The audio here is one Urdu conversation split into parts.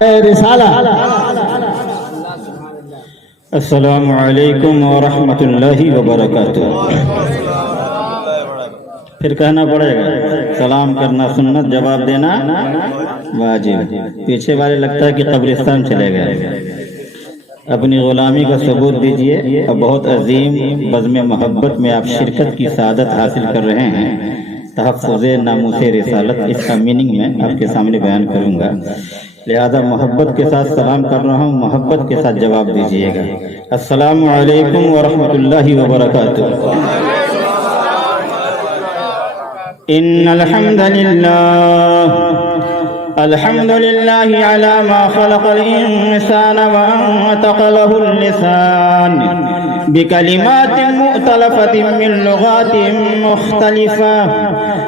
رسالہ۔ السلام علیکم ورحمۃ اللہ وبرکاتہ۔ پھر کہنا پڑے گا سلام کرنا سنت، جواب دینا واجب۔ پیچھے والے لگتا ہے کہ قبرستان چلے گئے۔ اپنی غلامی کا ثبوت دیجئے۔ اب بہت عظیم بزم محبت میں آپ شرکت کی سعادت حاصل کر رہے ہیں۔ تحفظ ناموس رسالت، اس کا میننگ میں آپ کے سامنے بیان کروں گا، لہذا محبت کے ساتھ سلام کر رہا ہوں، محبت کے ساتھ جواب دیجئے گا۔ السلام علیکم ورحمۃ اللہ وبرکاتہ۔ ان الحمد للہ علی ما خلق الانسان وانطق له اللسان بکلمات مؤتلفة من لغات مختلفة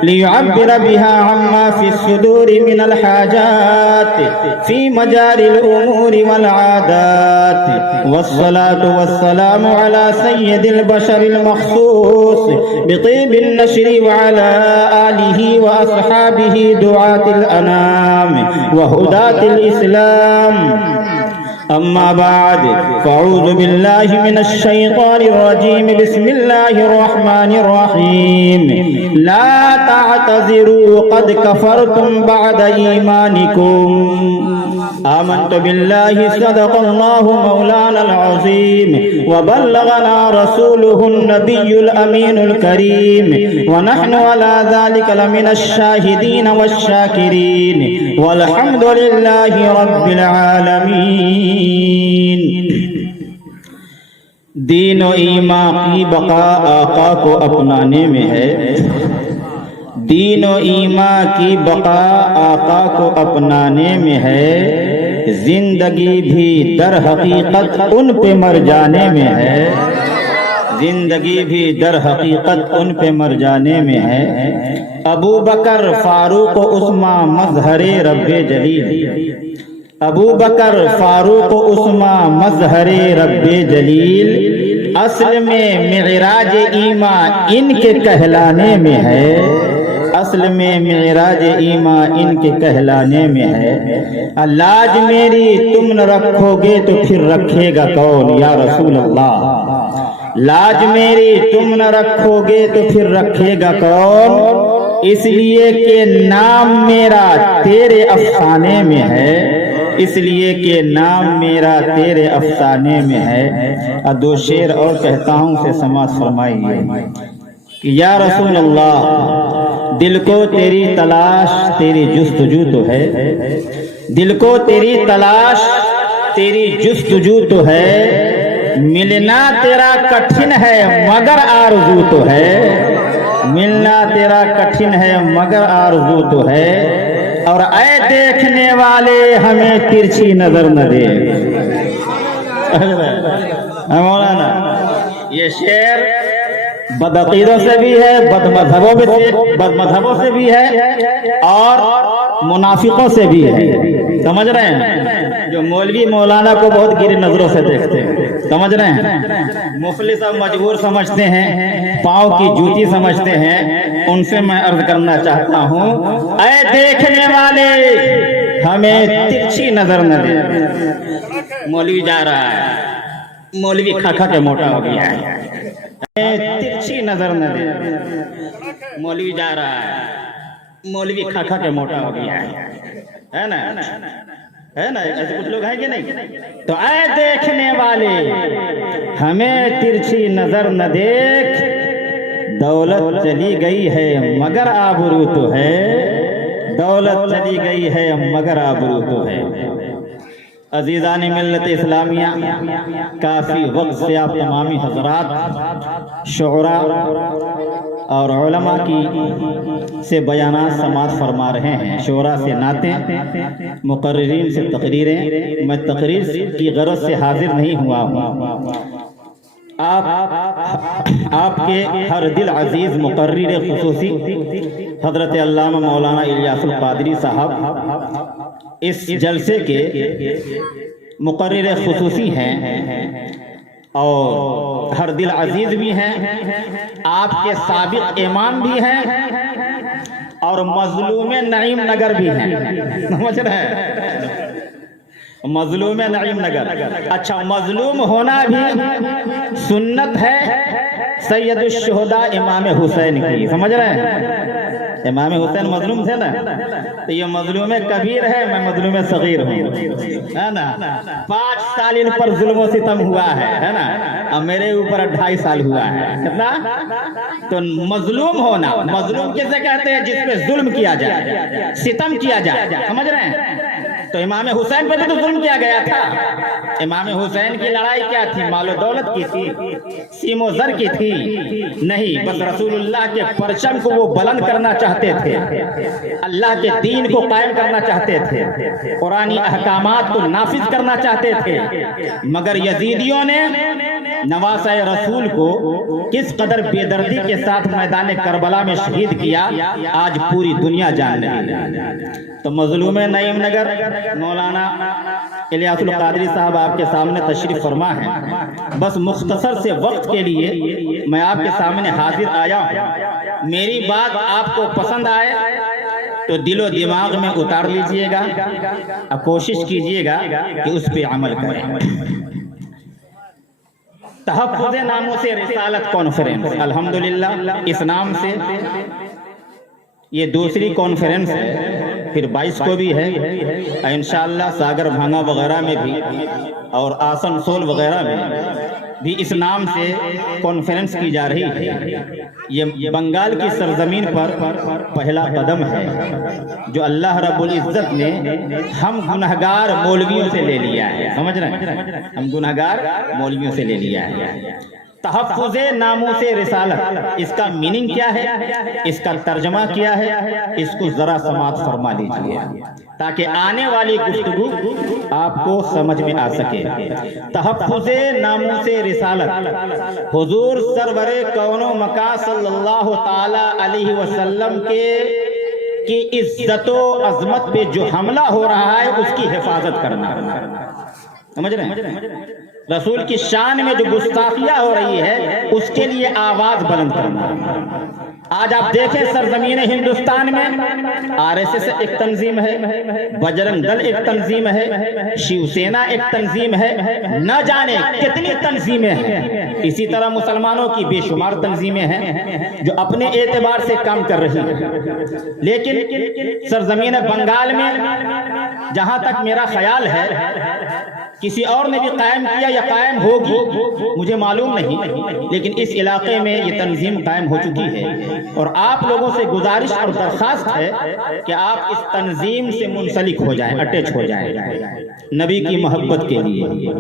ليعبر بها عما في الصدور من الحاجات في مجال الأمور والعادات، والصلاة والسلام على سيد البشر المخصوص بطيب النشر وعلى آله وأصحابه دعاة الأنام وهداة الإسلام، أما بعد فأعوذ بالله من الشيطان الرجيم، بسم الله الرحمن الرحيم، لا تعتذروا قد كفرتم بعد إيمانكم، آمنت بالله صدق الله مولانا العظيم، وبلغنا رسوله النبي الأمين الكريم، ونحن على ذلك لمن الشاهدين والشاكرين، والحمد لله رب العالمين۔ دین و ایمان کی بقا آقا کو اپنانے میں ہے، دین و ایمان کی بقا آقا کو اپنانے میں ہے، زندگی بھی در حقیقت ان پہ مر جانے میں ہے، زندگی بھی در حقیقت ان پہ مر جانے میں ہے۔ ابو بکر فاروق و عثمان مظہر رب جلیل، ابو بکر فاروق و عثمان مظہر رب جلیل، اصل میں معراج ایمان ان کے کہلانے میں ہے، اصل میں معراج ایمان ان کے کہلانے میں ہے۔ لاج میری تم نہ رکھو گے تو پھر رکھے گا کون یا رسول اللہ، لاج میری تم نہ رکھو گے تو پھر رکھے گا کون، اس لیے کہ نام میرا تیرے افسانے میں ہے، اس لیے کہ نام میرا تیرے افسانے میں ہے۔ دو شعر اور کہتا ہوں سے سماعت فرمائیے کہ یا رسول اللہ، دل کو تیری تلاش تیری جستجو تو ہے، دل کو تیری تلاش تیری جستجو تو ہے، ملنا تیرا کٹھن ہے مگر آرزو تو ہے، ملنا تیرا کٹھن ہے مگر آرزو تو ہے، اور اے دیکھنے والے ہمیں ترچھی نظر نہ دے۔ مولانا یہ شعر بدعقیدوں سے بھی ہے، بد مذہبوں سے بھی ہے، اور منافقوں سے بھی ہے، سمجھ رہے ہیں؟ جو مولوی مولانا کو بہت گری نظروں سے دیکھتے ہیں، سمجھ رہے ہیں؟ مفلس اور مجبور سمجھتے ہیں، پاؤں کی جوتی سمجھتے ہیں، ان سے میں عرض کرنا چاہتا ہوں، اے دیکھنے والے ہمیں ترچھی نظر نہ دے۔ مولوی جا رہا ہے، مولوی کھا کھا کے موٹا ہو گیا ہے، ترچھی نظر نہ دے۔ مولوی جا رہا ہے، مولوی کھا کھا کے موٹا ہو گیا ہے نا، ہے نا؟ ایسے کچھ لوگ ہیں کہ نہیں؟ تو اے دیکھنے والے ہمیں ترچھی نظر نہ دیکھ، دولت چلی گئی ہے مگر آبرو تو ہے، دولت چلی گئی ہے مگر آبرو تو ہے۔ عزیزان ملت اسلامیہ، کافی وقت سے آپ تمامی حضرات شعراء اور علماء کی سے بیانات سماعت فرما رہے ہیں، شعراء سے نعتیں، مقررین سے تقریریں۔ میں تقریر کی غرض سے حاضر نہیں ہوا ہوں، آپ کے ہر دل عزیز مقرر خصوصی حضرت علامہ مولانا الیاس القادری صاحب اس جلسے کے مقرر خصوصی ہیں، اور ہر دل عزیز بھی ہیں، آپ کے سابق امام بھی ہیں، اور مظلوم نعیم نگر بھی ہیں، سمجھ رہے ہیں؟ مظلوم نعیم نگر. اچھا مظلوم ہونا بھی سنت ہے سید الشہداء امام حسین کی. سمجھ رہے ہیں؟ امام حسین مظلوم تھے نا، تو یہ مظلوم کبیر ہے، میں مظلوم صغیر ہوں، ہے نا. 5 سال ان پر ظلم و ستم ہوا ہے نا، اور میرے اوپر 2.5 سال ہوا ہے. کتنا؟ تو مظلوم ہونا، مظلوم کسے کہتے ہیں؟ جس پہ ظلم کیا جائے، ستم کیا جائے. سمجھ رہے ہیں؟ تو امام حسین پہ بھی تو ظلم کیا گیا تھا. امام حسین کی لڑائی کیا تھی؟ مال و دولت کی تھی؟ سیم و زر کی تھی؟ نہیں، بس رسول اللہ کے پرچم کو وہ بلند کرنا چاہتے تھے، اللہ کے دین کو قائم کرنا چاہتے تھے، قرآنی احکامات کو نافذ کرنا چاہتے تھے. مگر یزیدیوں نے نواسۂ رسول کو کس قدر بے دردی کے ساتھ میدان کربلا میں شہید کیا، آج پوری دنیا جان رہی ہے. تو مظلوم نعیم نگر مولانا الیاس القادری صاحب آپ کے سامنے تشریف فرما ہے. بس مختصر سے وقت کے لیے میں آپ کے سامنے حاضر آیا ہوں. میری بات آپ کو پسند آئے تو دل و دماغ میں اتار لیجئے گا اور کوشش کیجئے گا کہ اس پہ عمل کریں. تحفظ ناموس رسالت کانفرنس، الحمدللہ اس نام سے یہ دوسری کانفرنس ہے، پھر 22 کو بھی ہے، انشاءاللہ ساگر بھانگا وغیرہ میں بھی اور آسنسول وغیرہ میں بھی اس نام سے کانفرنس کی جا رہی ہے. یہ بنگال کی سرزمین پر پہلا قدم ہے جو اللہ رب العزت نے ہم گنہگار مولویوں سے لے لیا ہے. سمجھ رہے ہیں؟ ہم گنہگار مولویوں سے لے لیا ہے. تحفظ ناموس رسالت، اس کا میننگ کیا ہے، اس کا ترجمہ کیا ہے، اس کو ذرا سماعت فرما لیجیے تاکہ آنے والی گفتگو آپ کو سمجھ میں آ سکے. تحفظ ناموس رسالت، حضور سرور کون و مکان صلی اللہ تعالی علیہ وسلم کی عزت و عظمت پہ جو حملہ ہو رہا ہے اس کی حفاظت کرنا. سمجھ رہے ہیں؟ رسول کی شان میں جو گستاخیاں ہو رہی ہے اس کے لیے آواز بلند کرنا. آج آپ دیکھیں سرزمین ہندوستان میں آر ایس ایس ایک تنظیم ہے، بجرنگ دل ایک تنظیم ہے، شیو سینا ایک تنظیم ہے، نہ جانے کتنی تنظیمیں ہیں. اسی طرح مسلمانوں کی بے شمار تنظیمیں ہیں جو اپنے اعتبار سے کام کر رہی ہیں. لیکن سرزمین بنگال میں جہاں تک میرا خیال ہے کسی اور نے بھی قائم کیا یا قائم ہوگی مجھے معلوم نہیں، لیکن اس علاقے میں یہ تنظیم قائم ہو چکی ہے. اور آپ لوگوں سے گزارش اور درخواست ہے کہ آپ اس تنظیم سے منسلک ہو جائیں، اٹیچ ہو جائیں، نبی کی محبت کے لیے،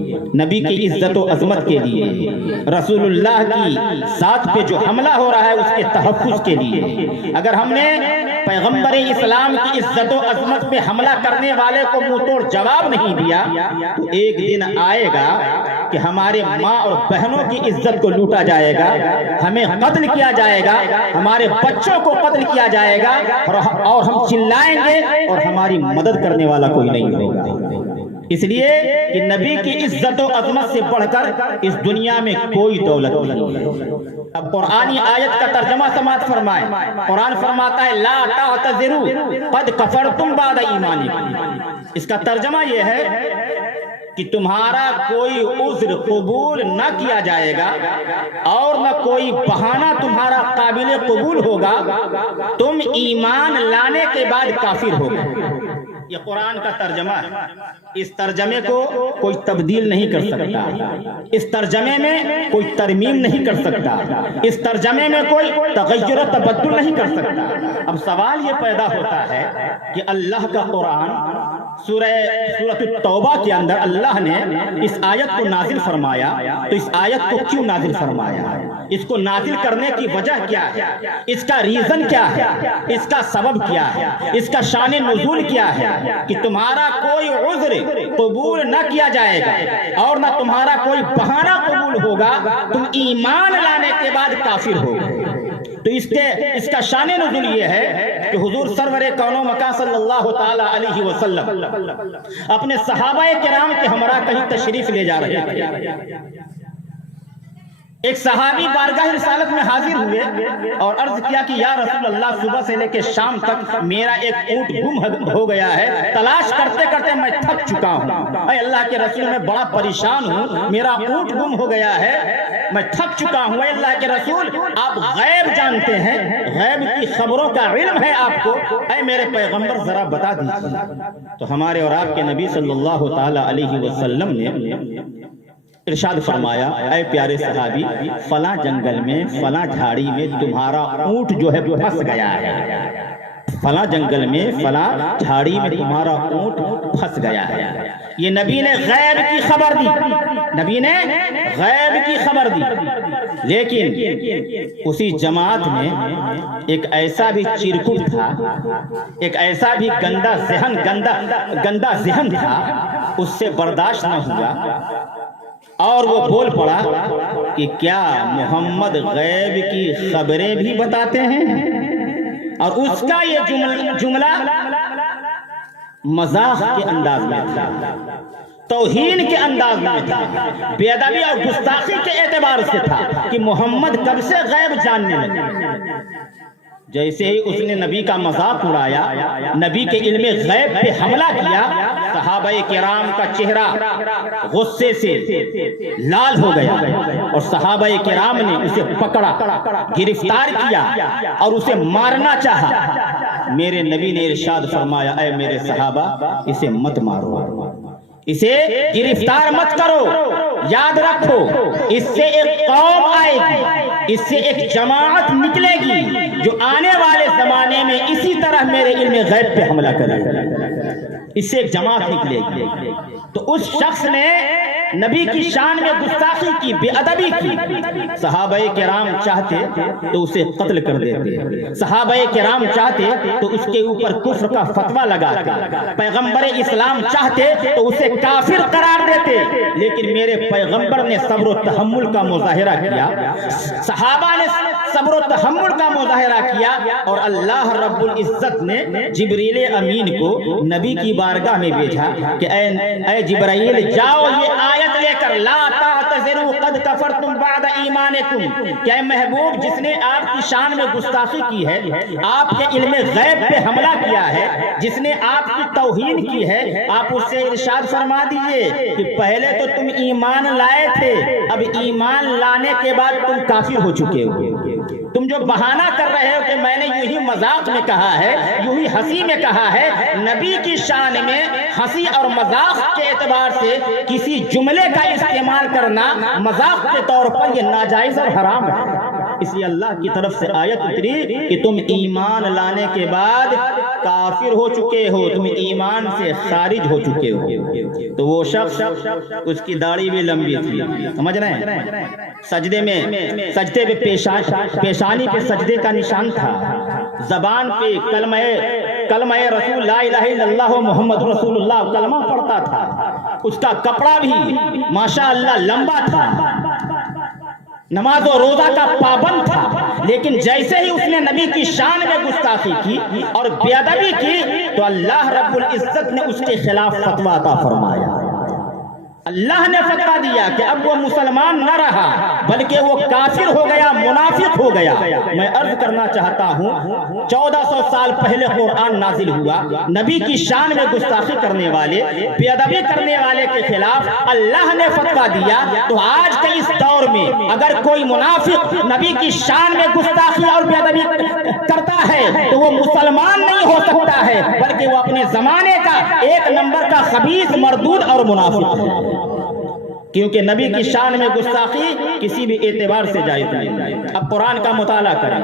نبی کی عزت و عظمت کے لیے، رسول اللہ کی ذات پہ جو حملہ ہو رہا ہے اس کے تحفظ کے لیے. اگر ہم نے پیغمبر اسلام کی عزت و عظمت پہ حملہ کرنے والے کو منہ توڑ جواب نہیں دیا تو ایک دن آئے گا کہ ہمارے ماں اور بہنوں کی عزت کو لوٹا جائے گا، ہمیں قتل کیا جائے گا، ہمارے بچوں کو قتل کیا جائے گا، اور ہم چلائیں گے اور ہماری مدد کرنے والا کوئی نہیں ہوگا. اس لیے کہ نبی کی عزت و عظمت سے بڑھ کر اس دنیا میں کوئی دولت نہیں. اب قرآنی آیت کا ترجمہ سماعت فرمائے. قرآن فرماتا ہے لا تعتذروا قد کفرتم بعد ایمانکم. اس کا ترجمہ یہ ہے کہ تمہارا کوئی عذر قبول نہ کیا جائے گا اور نہ کوئی بہانہ تمہارا قابل قبول ہوگا، تم ایمان لانے کے بعد کافر ہوگا. یہ قرآن کا ترجمہ ہے. اس ترجمے کو کوئی تبدیل نہیں کر سکتا، اس ترجمے میں کوئی ترمیم نہیں کر سکتا، اس ترجمے میں کوئی تغیر و تبدل نہیں کر سکتا. اب سوال یہ پیدا ہوتا ہے کہ اللہ کا قرآن سورۃ التوبہ کے اندر اللہ نے اس آیت کو نازل فرمایا تو اس آیت کو کیوں نازل فرمایا؟ اس کو نازل کرنے کی وجہ کیا ہے؟ اس کا ریزن کیا ہے؟ اس کا سبب کیا ہے؟ اس کا شان نزول کیا ہے کہ تمہارا کوئی عذر قبول نہ کیا جائے گا اور نہ تمہارا کوئی بہانہ قبول ہوگا، تم ایمان لانے کے بعد کافر ہوگا. تو اس کا شان نزول یہ ہے کہ حضور سرور کون و مکان صلی اللہ تعالی علیہ وسلم اپنے صحابہ کرام کے ہمراہ کہیں تشریف لے جا رہے تھے. ایک صحابی بارگاہ رسالت میں حاضر ہوئے اور عرض کیا کہ یا رسول اللہ، صبح سے لے کے شام تک میرا ایک اونٹ گم ہو گیا ہے، تلاش کرتے کرتے میں تھک چکا ہوں۔ اے اللہ کے رسول، میں بڑا پریشان ہوں، میرا اونٹ گم ہو گیا ہے، میں تھک چکا ہوں۔ اے اللہ کے رسول، آپ غیب جانتے ہیں، غیب کی خبروں کا علم ہے آپ کو، اے میرے پیغمبر ذرا بتا دیجیے۔ تو ہمارے اور آپ کے نبی صلی اللہ تعالی علیہ وسلم نے ارشاد فرمایا، اے پیارے صحابی، فلاں جنگل میں فلاں جھاڑی میں تمہارا اونٹ جو ہے پھنس گیا ہے، فلاں جنگل میں فلاں جھاڑی میں تمہارا اونٹ پھنس گیا ہے۔ یہ نبی نے غیب کی خبر دی، نبی نے غیب کی خبر دی۔ لیکن اسی جماعت میں ایک ایسا بھی چرکٹ تھا، ایک ایسا بھی گندا ذہن تھا، اس سے برداشت نہ ہوا اور وہ بول پڑا کہ کیا محمد غیب کی خبریں بھی بتاتے ہیں؟ اور اس کا یہ جملہ مذاق کے انداز میں تھا، توہین کے انداز میں تھا، بے ادبی اور گستاخی کے اعتبار سے تھا کہ محمد کب سے غیب جاننے لگے۔ جیسے ہی اس نے نبی کا مذاق اڑایا، نبی کے علم غیب پہ حملہ کیا، صحابہ کرام کا چہرہ غصے سے لال ہو گیا اور صحابہ کرام نے اسے پکڑا، گرفتار کیا اور اسے مارنا چاہا۔ میرے نبی نے ارشاد فرمایا، اے میرے صحابہ، اسے مت مارو، اسے گرفتار مت کرو، یاد رکھو اس سے ایک قوم آئے گی، اس سے ایک جماعت نکلے گی جو آنے والے زمانے میں اسی طرح میرے علم غیب پہ حملہ کرے گی، اس سے ایک جماعت نکلے گی۔ تو اس شخص نے نبی کی شان میں گستاخی کی، بے ادبی کی۔ صحابہ کرام چاہتے تو اسے قتل کر دیتے، صحابہ کرام چاہتے تو اس کے اوپر کفر کا فتویٰ لگاتے، پیغمبر اسلام چاہتے تو اسے کافر قرار دیتے، لیکن میرے پیغمبر نے صبر و تحمل کا مظاہرہ کیا، صحابہ نے صبر و تحمل کا مظاہرہ کیا، اور اللہ رب العزت نے جبریل امین کو نبی کی بارگاہ میں بھیجا کہ اے جبرائیل، جاؤ یہ آیت لے کر، لا تعتذروا قد کفرتم بعد ایمانکم، کہ اے محبوب، جس نے آپ کی شان میں گستاخی کی ہے، آپ کے علم غیب پہ حملہ کیا ہے، جس نے آپ کی توہین کی ہے، آپ اس سے ارشاد فرما دیجئے کہ پہلے تو تم ایمان لائے تھے، اب ایمان لانے کے بعد تم کافر ہو چکے ہو۔ تم جو بہانہ کر رہے ہو کہ میں نے یوں ہی مذاق میں کہا ہے، یوں ہی ہنسی میں کہا ہے، نبی کی شان میں ہنسی اور مذاق کے اعتبار سے کسی جملے کا استعمال کرنا مذاق کے طور پر یہ ناجائز اور حرام ہے۔ اس لیے اللہ کی طرف سے آیت اتری کہ تم ایمان لانے کے بعد کافر ہو چکے ہو، تم ایمان سے خارج ہو چکے ہو۔ تو وہ شخص، اس کی داڑھی بھی لمبی تھی، سمجھ رہے ہیں، سجدے پہ پیشانی پہ سجدے کا نشان تھا، زبان پہ کلمہ رسول لا الہ الا اللہ محمد رسول اللہ کلمہ پڑھتا تھا، اس کا کپڑا بھی ماشاءاللہ لمبا تھا، نماز و روزہ کا پابند تھا، لیکن جیسے ہی اس نے نبی کی شان میں گستاخی کی اور بے ادبی کی تو اللہ رب العزت نے اس کے خلاف فتویٰ عطا فرمایا۔ اللہ نے فتویٰ دیا کہ اب وہ مسلمان نہ رہا بلکہ وہ کافر ہو گیا، منافق ہو گیا۔ میں عرض کرنا چاہتا ہوں 1400 سال پہلے قرآن نازل ہوا، نبی کی شان میں گستاخی کرنے والے، بے ادبی کرنے والے کے خلاف اللہ نے فتویٰ دیا، تو آج کے اس دور میں اگر کوئی منافق نبی کی شان میں گستاخی اور بے ادبی کرتا ہے تو وہ مسلمان نہیں ہو سکتا ہے، بلکہ وہ اپنے زمانے کا ایک نمبر کا خبیث، مردود اور منافق ہے، کیونکہ نبی کی شان میں گستاخی کسی بھی اعتبار سے جائز نہیں۔ اب قرآن کا مطالعہ کریں،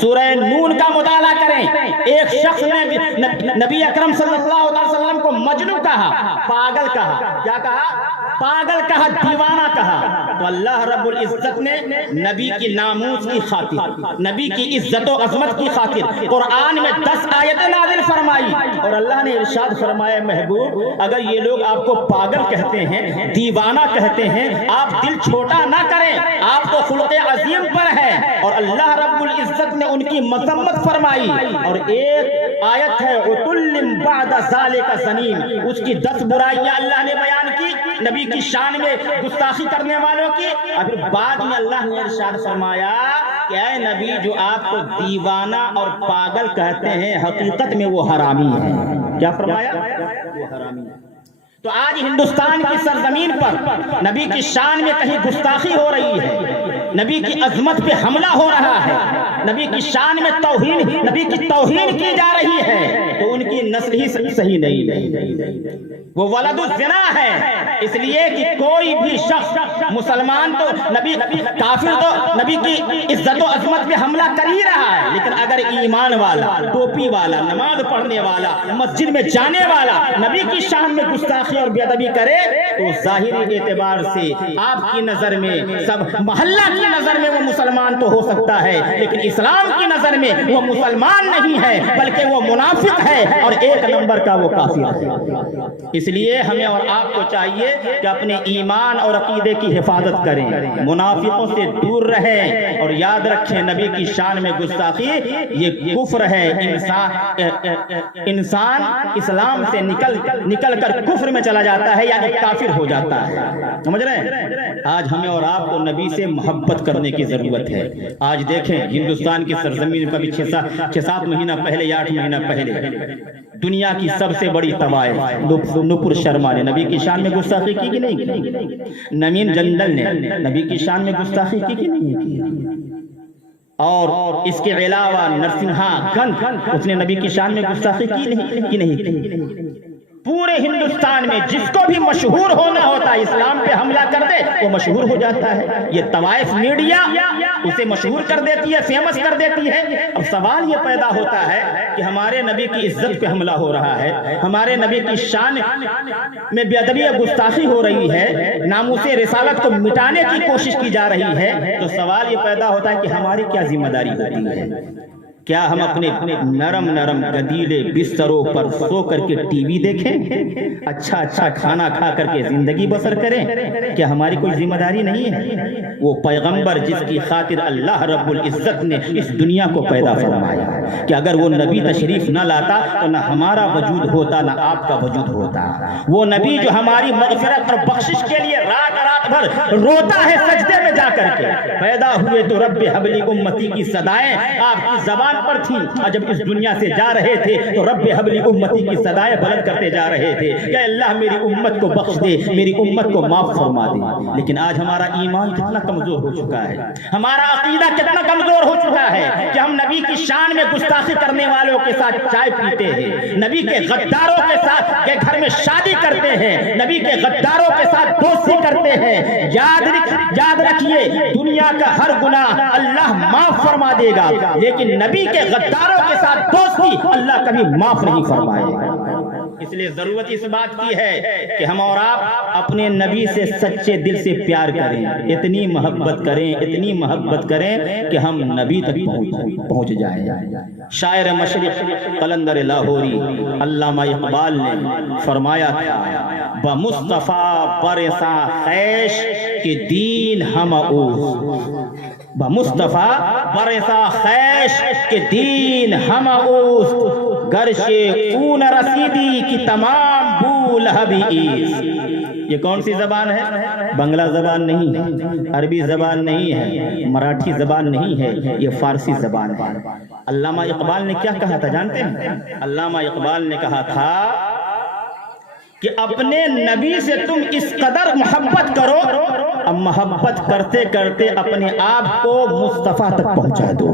سورہ نون کا مطالعہ کریں۔ ایک شخص نے نبی اکرم صلی اللہ علیہ وسلم کو مجنون کہا، پاگل کہا، کیا کہا؟ پاگل کہا، دیوانہ کہا۔ تو اللہ رب العزت نے نبی کی ناموس کی خاطر، نبی کی عزت و عظمت کی خاطر قرآن میں 10 آیتیں نازل فرمائی، اور اللہ نے ارشاد فرمایا، محبوب اگر یہ لوگ آپ کو پاگل کہتے ہیں، دیوانہ کہتے ہیں، آپ دل چھوٹا نہ کریں، آپ تو خلق عظیم پر ہے۔ اور اللہ رب العزت نے ان کی مذمت فرمائی، اور ایک آیت ہے عُتُلٍّ بَعْدَ ذَلِكَ زَنِيمٍ، اس کی 10 برائیاں اللہ نے بیان کی، نبی کی شان میں گستاخی کرنے والوں کی. اور پھر بعد میں اللہ نے ارشاد فرمایا کہ اے نبی جو آپ کو دیوانہ اور پاگل کہتے ہیں حقیقت میں وہ حرامی ہے. کیا فرمایا؟ وہ حرامی ہے. تو آج ہندوستان کی سرزمین پر نبی کی شان میں کہیں گستاخی ہو رہی ہے، نبی کی عظمت پہ حملہ ہو رہا ہے، نبی کی شان میں توہین، نبی کی توہین کی جا رہی ہے، تو ان کی نسل ہی صحیح نہیں ہے، وہ ولد الزنا ہے. اس لیے کہ کوئی بھی شخص مسلمان تو نبی کافر تو نبی کی عزت و عظمت پہ حملہ کر ہی رہا ہے، لیکن اگر ایمان والا، ٹوپی والا، نماز پڑھنے والا، مسجد میں جانے والا نبی کی شان میں گستاخی اور بے ادبی کرے تو ظاہری اعتبار سے آپ کی نظر میں، سب محلہ کی نظر میں وہ مسلمان تو ہو سکتا ہے، لیکن اسلام کی نظر میں وہ مسلمان نہیں ہے بلکہ وہ منافق ہے اور ایک نمبر کا وہ کافر ہے. اس لیے ہمیں اور آپ کو چاہیے کہ اپنے ایمان اور عقیدے کی حفاظت کریں، منافقوں سے دور رہیں، اور یاد رکھیں نبی کی شان میں گستاخی یہ کفر ہے. انسان اسلام سے نکل کر کفر میں چلا جاتا ہے، یعنی کافر ہو جاتا ہے. سمجھ رہے ہیں؟ آج ہمیں اور آپ کو نبی سے محبت کرنے کی ضرورت ہے. آج دیکھیں ہندوستان کی سرزمین پر بھی 6-7 مہینہ پہلے یا 8 مہینہ پہلے دنیا کی سب سے بڑی طوائف نپور شرما نے نبی کی شان میں گستاخی کی کہ نہیں کی؟ نوین جندل نے نبی کی شان میں گستاخی کی کہ نہیں کی؟ اور اس کے علاوہ نرسنہا گنج اس نے نبی کی شان میں گستاخی کی نہیں کی؟ پورے ہندوستان میں جس کو بھی مشہور ہونا ہوتا ہے اسلام پہ حملہ کر دے وہ مشہور ہو جاتا ہے. یہ طوائف میڈیا اسے مشہور کر دیتی ہے، فیمس کر دیتی ہے. اب سوال یہ پیدا ہوتا ہے کہ ہمارے نبی کی عزت پہ حملہ ہو رہا ہے، ہمارے نبی کی شان میں بے ادبی اور گستاخی ہو رہی ہے، ناموس رسالت کو مٹانے کی کوشش کی جا رہی ہے، تو سوال یہ پیدا ہوتا ہے کہ ہماری کیا ذمہ داری ہوتی ہے؟ کیا ہم اپنے نرم گدیلے بستروں پر سو کر کے ٹی وی دیکھیں، اچھا کھانا کھا کر کے زندگی بسر کریں؟ کیا ہماری کوئی ذمہ داری نہیں ہے؟ وہ پیغمبر جس کی خاطر اللہ رب العزت نے اس دنیا کو پیدا فرمایا کہ اگر وہ نبی تشریف نہ لاتا تو نہ ہمارا وجود ہوتا نہ آپ کا وجود ہوتا. وہ نبی جو ہماری مغفرت اور بخشش کے لیے رات بھر روتا ہے سجدے میں جا کر کے، پیدا ہوئے تو رب حبلی امتی کی صدائیں آپ کی زبان پر تھی، اور جب اس دنیا سے جا رہے تھے تو رب حبلی امتی کی صدائیں بلند کرتے جا رہے تھے کہ اللہ میری امت کو بخش دے، میری امت کو معاف فرما دے. لیکن آج ہمارا ایمان کتنا کمزور ہو چکا ہے، ہمارا عقیدہ کتنا کمزور ہو چکا ہے کہ ہم نبی کی شان میں گستاخی کرنے والوں کے ساتھ چائے پیتے ہیں، نبی کے غداروں کے ساتھ کے گھر میں شادی کرتے ہیں، نبی کے غداروں کے ساتھ دوستی کرتے ہیں. یاد رکھیے دنیا کا ہر گناہ اللہ معاف فرما دے گا، لیکن نبی کے غداروں کے ساتھ دوستی اللہ کبھی معاف نہیں فرمائے گا. اس لیے ضرورت اس بات کی ہے کہ ہم اور آپ اپنے نبی سے سچے دل سے پیار کریں، اتنی محبت کریں کہ ہم نبی تک پہنچ جائیں. شاعر مشرق قلندر لاہوری علامہ اقبال نے فرمایا تھا بمصطفیٰ برساں خیش کہ دین ہم اوست، بمصطفیٰ برساں خیش کہ دین ہم اوست، گرشے اون رسیدی کی تمام بول حبیس. یہ کون سی زبان ہے؟ بنگلہ زبان نہیں ہے، عربی زبان نہیں ہے، مراٹھی زبان نہیں ہے، یہ فارسی زبان ہے. علامہ اقبال نے کیا کہا تھا جانتے ہیں؟ علامہ اقبال نے کہا تھا کہ اپنے نبی سے تم اس قدر محبت کرو، اب محبت کرتے کرتے اپنے آپ کو مصطفیٰ تک پہنچا دو،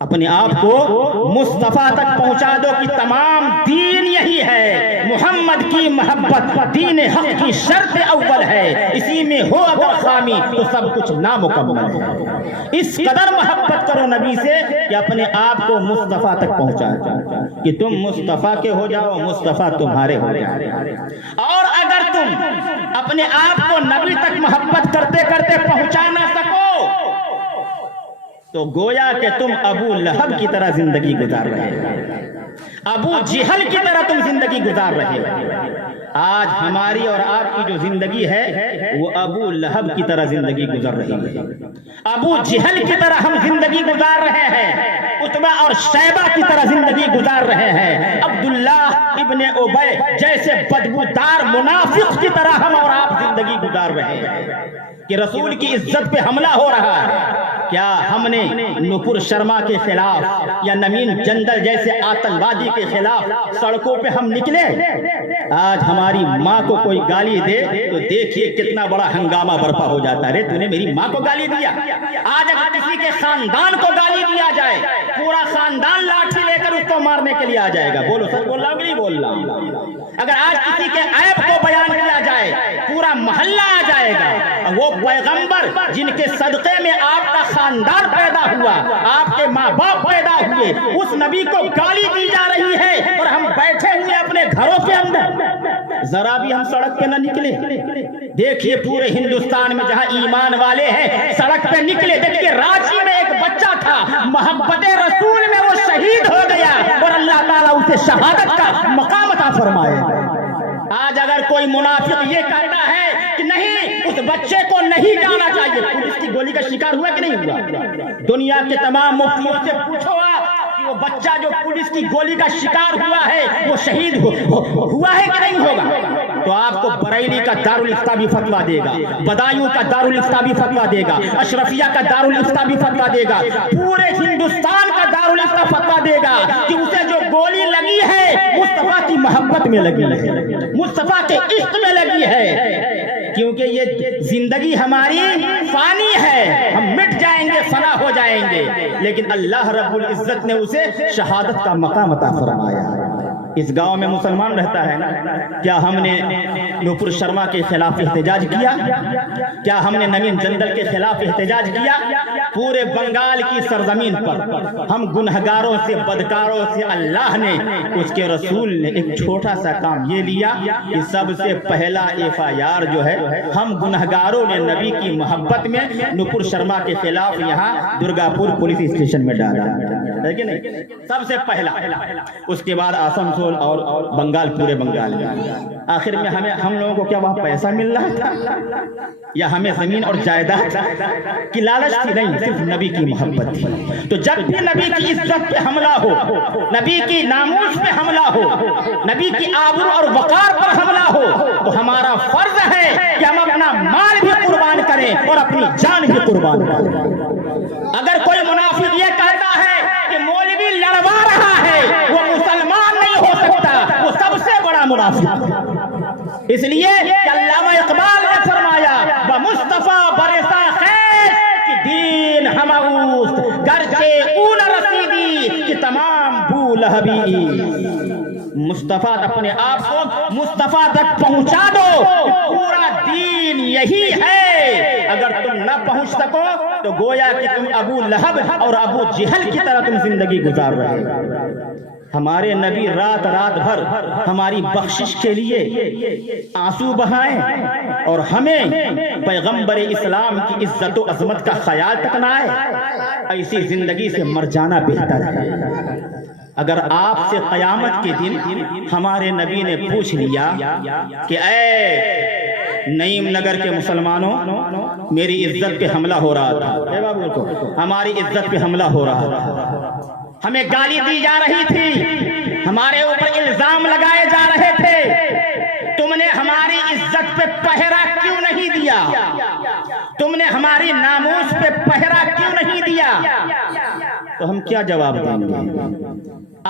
اپنے آپ کو مصطفیٰ تک پہنچا دو کہ تمام دین یہی ہے، محمد کی محبت دین حق کی شرط اول ہے، اسی میں ہو اگر خامی تو سب کچھ نامکمل ہے. اس قدر محبت کرو نبی سے کہ اپنے آپ کو مصطفیٰ تک پہنچا دو کہ تم مصطفیٰ کے ہو جاؤ، مصطفیٰ تمہارے ہو جائے. اور اگر تم اپنے آپ کو نبی تک محبت کرتے کرتے پہنچا نہ سکو تو گویا کہ تم ابو لہب کی طرح زندگی گزار رہے ہو. ابو جہل کی طرح تم زندگی گزار رہے ہو. آج ہماری اور آپ کی جو زندگی ہے وہ ابو لہب کی طرح زندگی گزر رہی ہے. ابو جہل کی طرح ہم زندگی گزار رہے ہیں. عتبہ اور شیبہ کی طرح زندگی گزار رہے ہیں. عبداللہ ابن ابی جیسے بدبودار منافق کی طرح ہم اور آپ زندگی گزار رہے ہیں کہ رسول کی عزت پہ حملہ ہو رہا ہے. کیا ہم نے نپور شرما کے خلاف یا نوین جندل جیسے آتنکوادی کے خلاف سڑکوں پہ ہم نکلے؟ آج ہماری ماں کو کوئی گالی دے تو دیکھیے کتنا بڑا ہنگامہ برپا ہو جاتا ہے. تو نے میری ماں کو گالی دیا. آج اگر کسی کے خاندان کو گالی دیا جائے پورا خاندان لاٹھی لے کر اس کو مارنے کے لیے آ جائے گا. بولو سچ بول رہا ہوں کہ نہیں بول رہا؟ اگر آج کسی کے عیب کو بیان کیا جائے پورا محلہ آ جائے گا. وہ پیغمبر جن کے صدقے میں آپ کا خاندان پیدا ہوا, آپ کے ماں باپ پیدا ہوئے, اس نبی کو گالی دی جا رہی ہے اور ہم بیٹھے ہوئے اپنے گھروں کے اندر. ذرا بھی ہم سڑک پہ نہ نکلے. دیکھیے پورے ہندوستان میں جہاں ایمان والے ہیں سڑک پہ نکلے. دیکھیے رانچی میں ایک بچہ تھا, محبت رسول میں وہ شہید ہو گیا اور اللہ تعالیٰ اسے شہادت کا مقام عطا فرمائے. آج اگر کوئی منافق یہ کہتا ہے کہ نہیں اس بچے کو نہیں جانا چاہیے, پولیس کی گولی کا شکار ہوا کہ نہیں ہوا؟ دنیا کے تمام مفتیوں سے پوچھو آپ کہ وہ بچہ جو پولیس کی گولی کا شکار ہوا ہے وہ شہید ہوا ہے کہ نہیں ہوگا؟ تو آپ کو بریلی کا دارالفتہ بھی فتویٰ دے گا, بدایوں کا دارالفتہ بھی فتویٰ دے گا, اشرفیہ کا دارالفتہ بھی فتویٰ دے گا, پورے ہندوستان کا دارالفتہ فتویٰ دے گا کہ اسے جو گولی لگی ہے مصطفیٰ کی محبت میں لگی ہے, مصطفیٰ کے عشق میں لگی ہے. کیونکہ یہ زندگی ہماری فانی ہے, ہم مٹ جائیں گے, فنا ہو جائیں گے, لیکن اللہ رب العزت نے اسے شہادت کا مقام عطا فرمایا. اس گاؤں میں مسلمان رہتا ہے نا, کیا ہم نے نپور شرما کے خلاف احتجاج کیا؟ کیا ہم نے نوین جندل کے خلاف احتجاج کیا؟ پورے بنگال کی سرزمین پر ہم گنہگاروں سے, بدکاروں سے اللہ نے, اس کے رسول نے ایک چھوٹا سا کام یہ لیا کہ سب سے پہلا FIR جو ہے ہم گنہگاروں نے نبی کی محبت میں نپور شرما کے خلاف یہاں درگا پور پولیس اسٹیشن میں ڈالا ہے کہ نہیں؟ سب سے پہلا. اس کے بعد آسنسول اور بنگال, پورے بنگال میں. آخر میں ہم لوگوں کو کیا وہاں پیسہ مل رہا تھا یا ہمیں زمین اور جائیداد کی لالچ تھی؟ نہیں, صرف نبی کی محبت تھی. تو جب بھی نبی کی عزت پہ حملہ ہو, نبی کی ناموس پہ حملہ ہو, نبی کی آبرو اور وقار پر حملہ ہو, تو ہمارا فرض ہے کہ ہم اپنا مال بھی قربان کریں اور اپنی جان بھی قربان کریں. اگر کوئی منافق یہ کہتا ہے کہ مولوی لڑوا رہا ہے وہ مسلمان نہیں ہو سکتا, وہ سب سے بڑا منافق. اس لیے کہ علامہ اقبال نے فرمایا بمصطفیٰ برسا خیز کہ دین ہماؤست گرچہ اون رسیدی کہ تمام بو لہبی. مصطفیٰ اپنے آپ کو مصطفیٰ تک پہنچا دو, پورا دین یہی ہے. اگر تم نہ پہنچ سکو تو گویا کہ تم ابو لہب اور ابو جہل کی طرح تم زندگی گزار رہے ہو. ہمارے نبی رات رات بھر ہماری بخشش کے لیے آنسو بہائیں اور ہمیں پیغمبر اسلام کی عزت و عظمت کا خیال تک نہ آئے. ایسی زندگی سے مر جانا بہتر ہے. اگر آپ سے قیامت کے دن ہمارے نبی نے پوچھ لیا کہ اے نعیم نگر کے مسلمانوں, میری عزت پہ حملہ ہو رہا تھا, ہماری عزت پہ حملہ ہو رہا تھا, ہمیں گالی دی جا رہی تھی, ہمارے اوپر الزام لگائے جا رہے تھے, تم نے ہماری عزت پہ پہرا کیوں نہیں دیا, تم نے ہماری ناموس پہ پہرا کیوں نہیں دیا, تو ہم کیا جواب دیں گے؟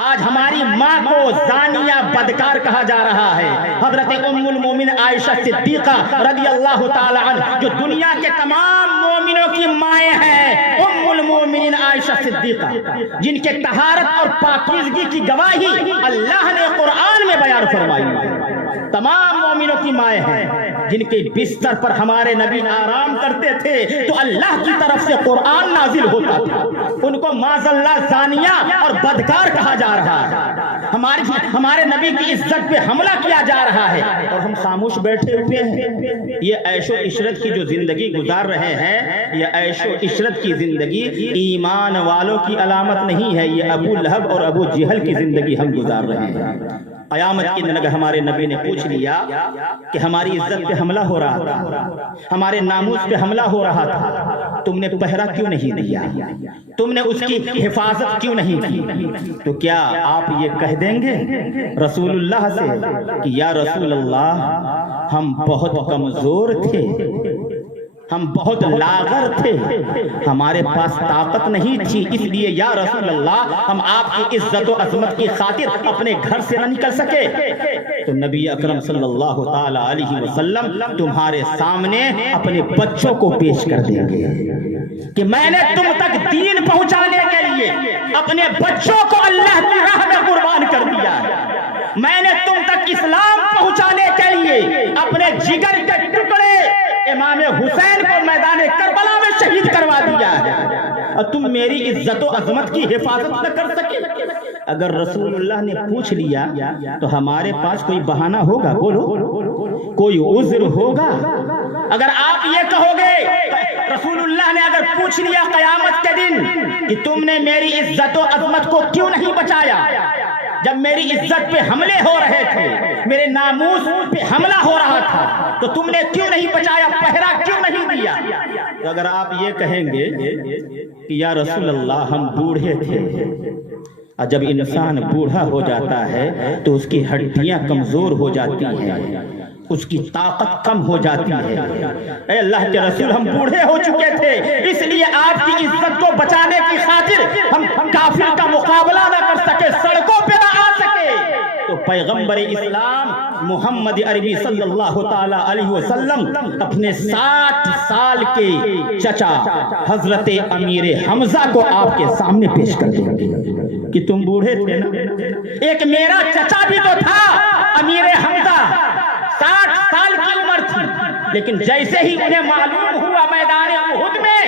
آج ہماری ماں کو زانیہ بدکار کہا جا رہا ہے. حضرت ام المومن عائشہ صدیقہ رضی اللہ تعالی عنہ جو دنیا کے تمام مومنوں کی مائیں ہیں, ام المومنین عائشہ صدیقہ جن کے طہارت اور پاکیزگی کی گواہی اللہ نے قرآن میں بیان فرمائی. تمام مومنوں کی مائیں ہیں جن کے بستر پر ہمارے نبی آرام کرتے تھے تو اللہ کی طرف سے قرآن نازل ہوتا تھا. ان کو معاذ اللہ زانیہ اور بدکار کہا جا رہا ہے. ہمارے نبی کی عزت پہ حملہ کیا جا رہا ہے اور ہم خاموش بیٹھے ہوئے ہیں۔ یہ عیش و عشرت کی جو زندگی گزار رہے ہیں، یہ عیش و عشرت کی زندگی ایمان والوں کی علامت نہیں ہے، یہ ابو لہب اور ابو جہل کی زندگی ہم گزار رہے ہیں۔ قیامت کے دن اگر ہمارے نبی نے پوچھ لیا کہ ہماری عزت پہ حملہ ہو رہا تھا، ہمارے ناموس پہ حملہ ہو رہا تھا، تم نے پہرا کیوں نہیں دیا، تم نے اس کی حفاظت کیوں نہیں کی، تو کیا آپ یہ کہہ دیں گے رسول اللہ سے کہ یا رسول اللہ ہم بہت کمزور تھے، ہم بہت لاغر تھے، ہمارے پاس طاقت نہیں تھی، اس لیے یا رسول اللہ ہم آپ کی عزت و عظمت کی خاطر اپنے گھر سے نہ نکل سکے؟ تو نبی اکرم صلی اللہ تعالی علیہ وسلم تمہارے سامنے اپنے بچوں کو پیش کر دیں گے کہ میں نے تم تک دین پہنچانے کے لیے اپنے بچوں کو اللہ کی راہ میں قربان کر دیا ہے، میں نے تم تک اسلام پہنچانے کے لیے اپنے جگر کے ٹکڑے امام حسین کو میدان کربلا میں شہید کروا دیا ہے، اور تم میری عزت و عظمت کی حفاظت نہ کر سکے۔ اگر رسول اللہ نے پوچھ لیا تو ہمارے پاس کوئی بہانہ ہوگا؟ بولو، کوئی عذر ہوگا؟ اگر آپ یہ کہو گے، رسول اللہ نے اگر پوچھ لیا قیامت کے دن کہ تم نے میری عزت و عظمت کو کیوں نہیں بچایا، جب میری عزت پہ حملے ہو رہے تھے، میرے ناموس پہ حملہ ہو رہا تھا، تو تم نے کیوں نہیں بچایا، پہرا کیوں نہیں دیا؟ تو اگر آپ یہ کہیں گے کہ یا رسول اللہ ہم بوڑھے تھے، اور جب انسان بوڑھا ہو جاتا ہے تو اس کی ہڈیاں کمزور ہو جاتی ہیں، اس کی طاقت کم ہو جاتی ہے، اے اللہ کے رسول ہم بوڑھے ہو چکے تھے، اس لیے آپ کی عزت کو بچانے کی خاطر ہم کافر کا مقابلہ نہ کر سکے، سڑکوں پہ نہ آ سکے، تو پیغمبر اسلام محمد عربی صلی اللہ تعالی علیہ وسلم اپنے 60 سال کے چچا حضرت امیر حمزہ کو آپ کے سامنے پیش کر دیں گے کہ تم بوڑھے تھے نا، ایک میرا چچا بھی تو تھا امیر حمزہ، 60 سال کی عمر تھی، لیکن جیسے ہی انہیں معلوم ہوا میدان احد میں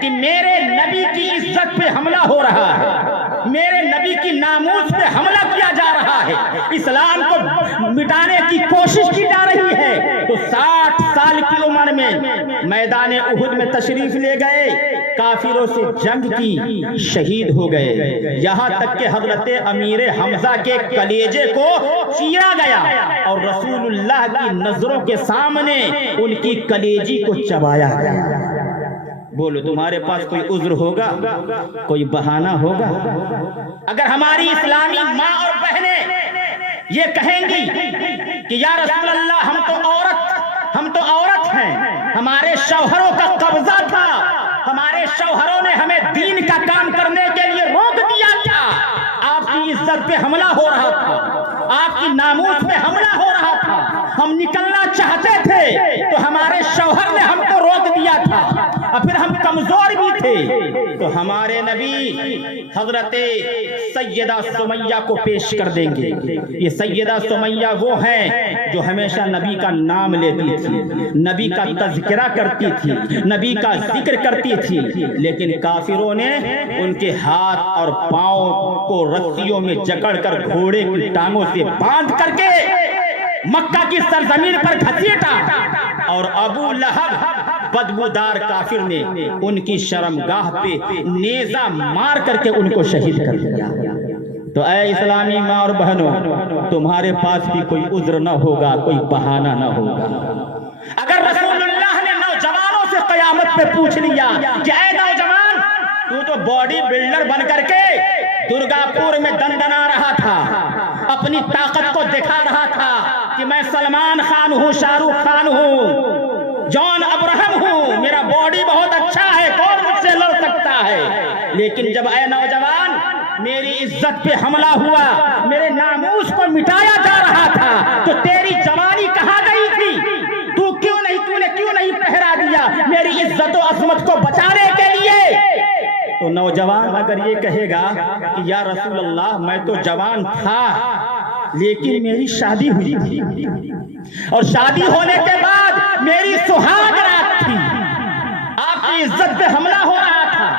کہ میرے نبی کی عزت پہ حملہ ہو رہا ہے، میرے نبی کی ناموس پہ حملہ کیا جا رہا ہے، اسلام کو مٹانے کی کوشش کی جا رہی ہے، تو 60 سال کی عمر میں میدان احد میں تشریف لے گئے، کافروں سے جنگ کی، شہید ہو گئے، یہاں تک کہ حضرت امیر حمزہ کے کلیجے کو چیرا گیا اور رسول اللہ کی نظروں کے سامنے ان کی کلیجی کو چبایا گیا۔ بولو تمہارے پاس کوئی عذر ہوگا، کوئی بہانہ ہوگا؟ اگر ہماری اسلامی ماں اور بہنیں یہ کہیں گی کہ یا رسول اللہ ہم تو عورت ہیں، ہمارے شوہروں کا قبضہ تھا، ہمارے شوہروں نے ہمیں دین کا کام کرنے کے لیے روک دیا تھا، آپ کی عزت پہ حملہ ہو رہا تھا، آپ کی ناموس پہ حملہ ہو رہا تھا، ہم نکلنا چاہتے تھے تو ہمارے شوہر نے ہم کو روک دیا تھا، اور پھر ہم کمزور بھی تھے، تو ہمارے نبی حضرت سیدہ سمیہ کو پیش کر دیں گے۔ یہ سیدہ سمیہ وہ ہیں جو ہمیشہ نبی کا نام لیتی تھی، نبی کا تذکرہ کرتی تھی، نبی کا ذکر کرتی تھی، لیکن کافروں نے ان کے ہاتھ اور پاؤں کو رسیوں میں جکڑ کر گھوڑے کی ٹانگوں سے باندھ کر کے مکہ کی سرزمین پر گھسیٹا، اور ابو لہب بدبودار کافر نے ان کی شرمگاہ پہ نیزہ مار کر کے ان کو شہید کر دیا۔ تو اے اسلامی ماں اور بہنوں، تمہارے پاس بھی کوئی عذر نہ ہوگا، کوئی بہانہ نہ ہوگا۔ اگر رسول اللہ نے نوجوانوں سے قیامت پہ پوچھ لیا کہ اے نوجوان، تو باڈی بلڈر بن کر کے درگا پور میں دندنا رہا تھا، اپنی طاقت کو دکھا رہا تھا کہ میں سلمان خان ہوں، شاہ رخ خان ہوں، جان ابراہم ہوں، میرا باڈی بہت اچھا ہے، کون مجھ سے لڑ سکتا ہے؟ لیکن جب اے نوجوان میری عزت پہ حملہ ہوا، میرے ناموس کو مٹایا جا رہا تھا، تو تیری جوانی کہاں گئی تھی؟ تو نے کیوں نہیں پہرا دیا میری عزت و عظمت کو بچانے کے لیے؟ تو نوجوان اگر یہ کہے گا کہ یا رسول اللہ میں تو جوان تھا لیکن میری شادی ہوئی تھی، اور شادی ہونے کے بعد میری سہاگ رات تھی، آپ کی عزت پہ حملہ ہو رہا تھا،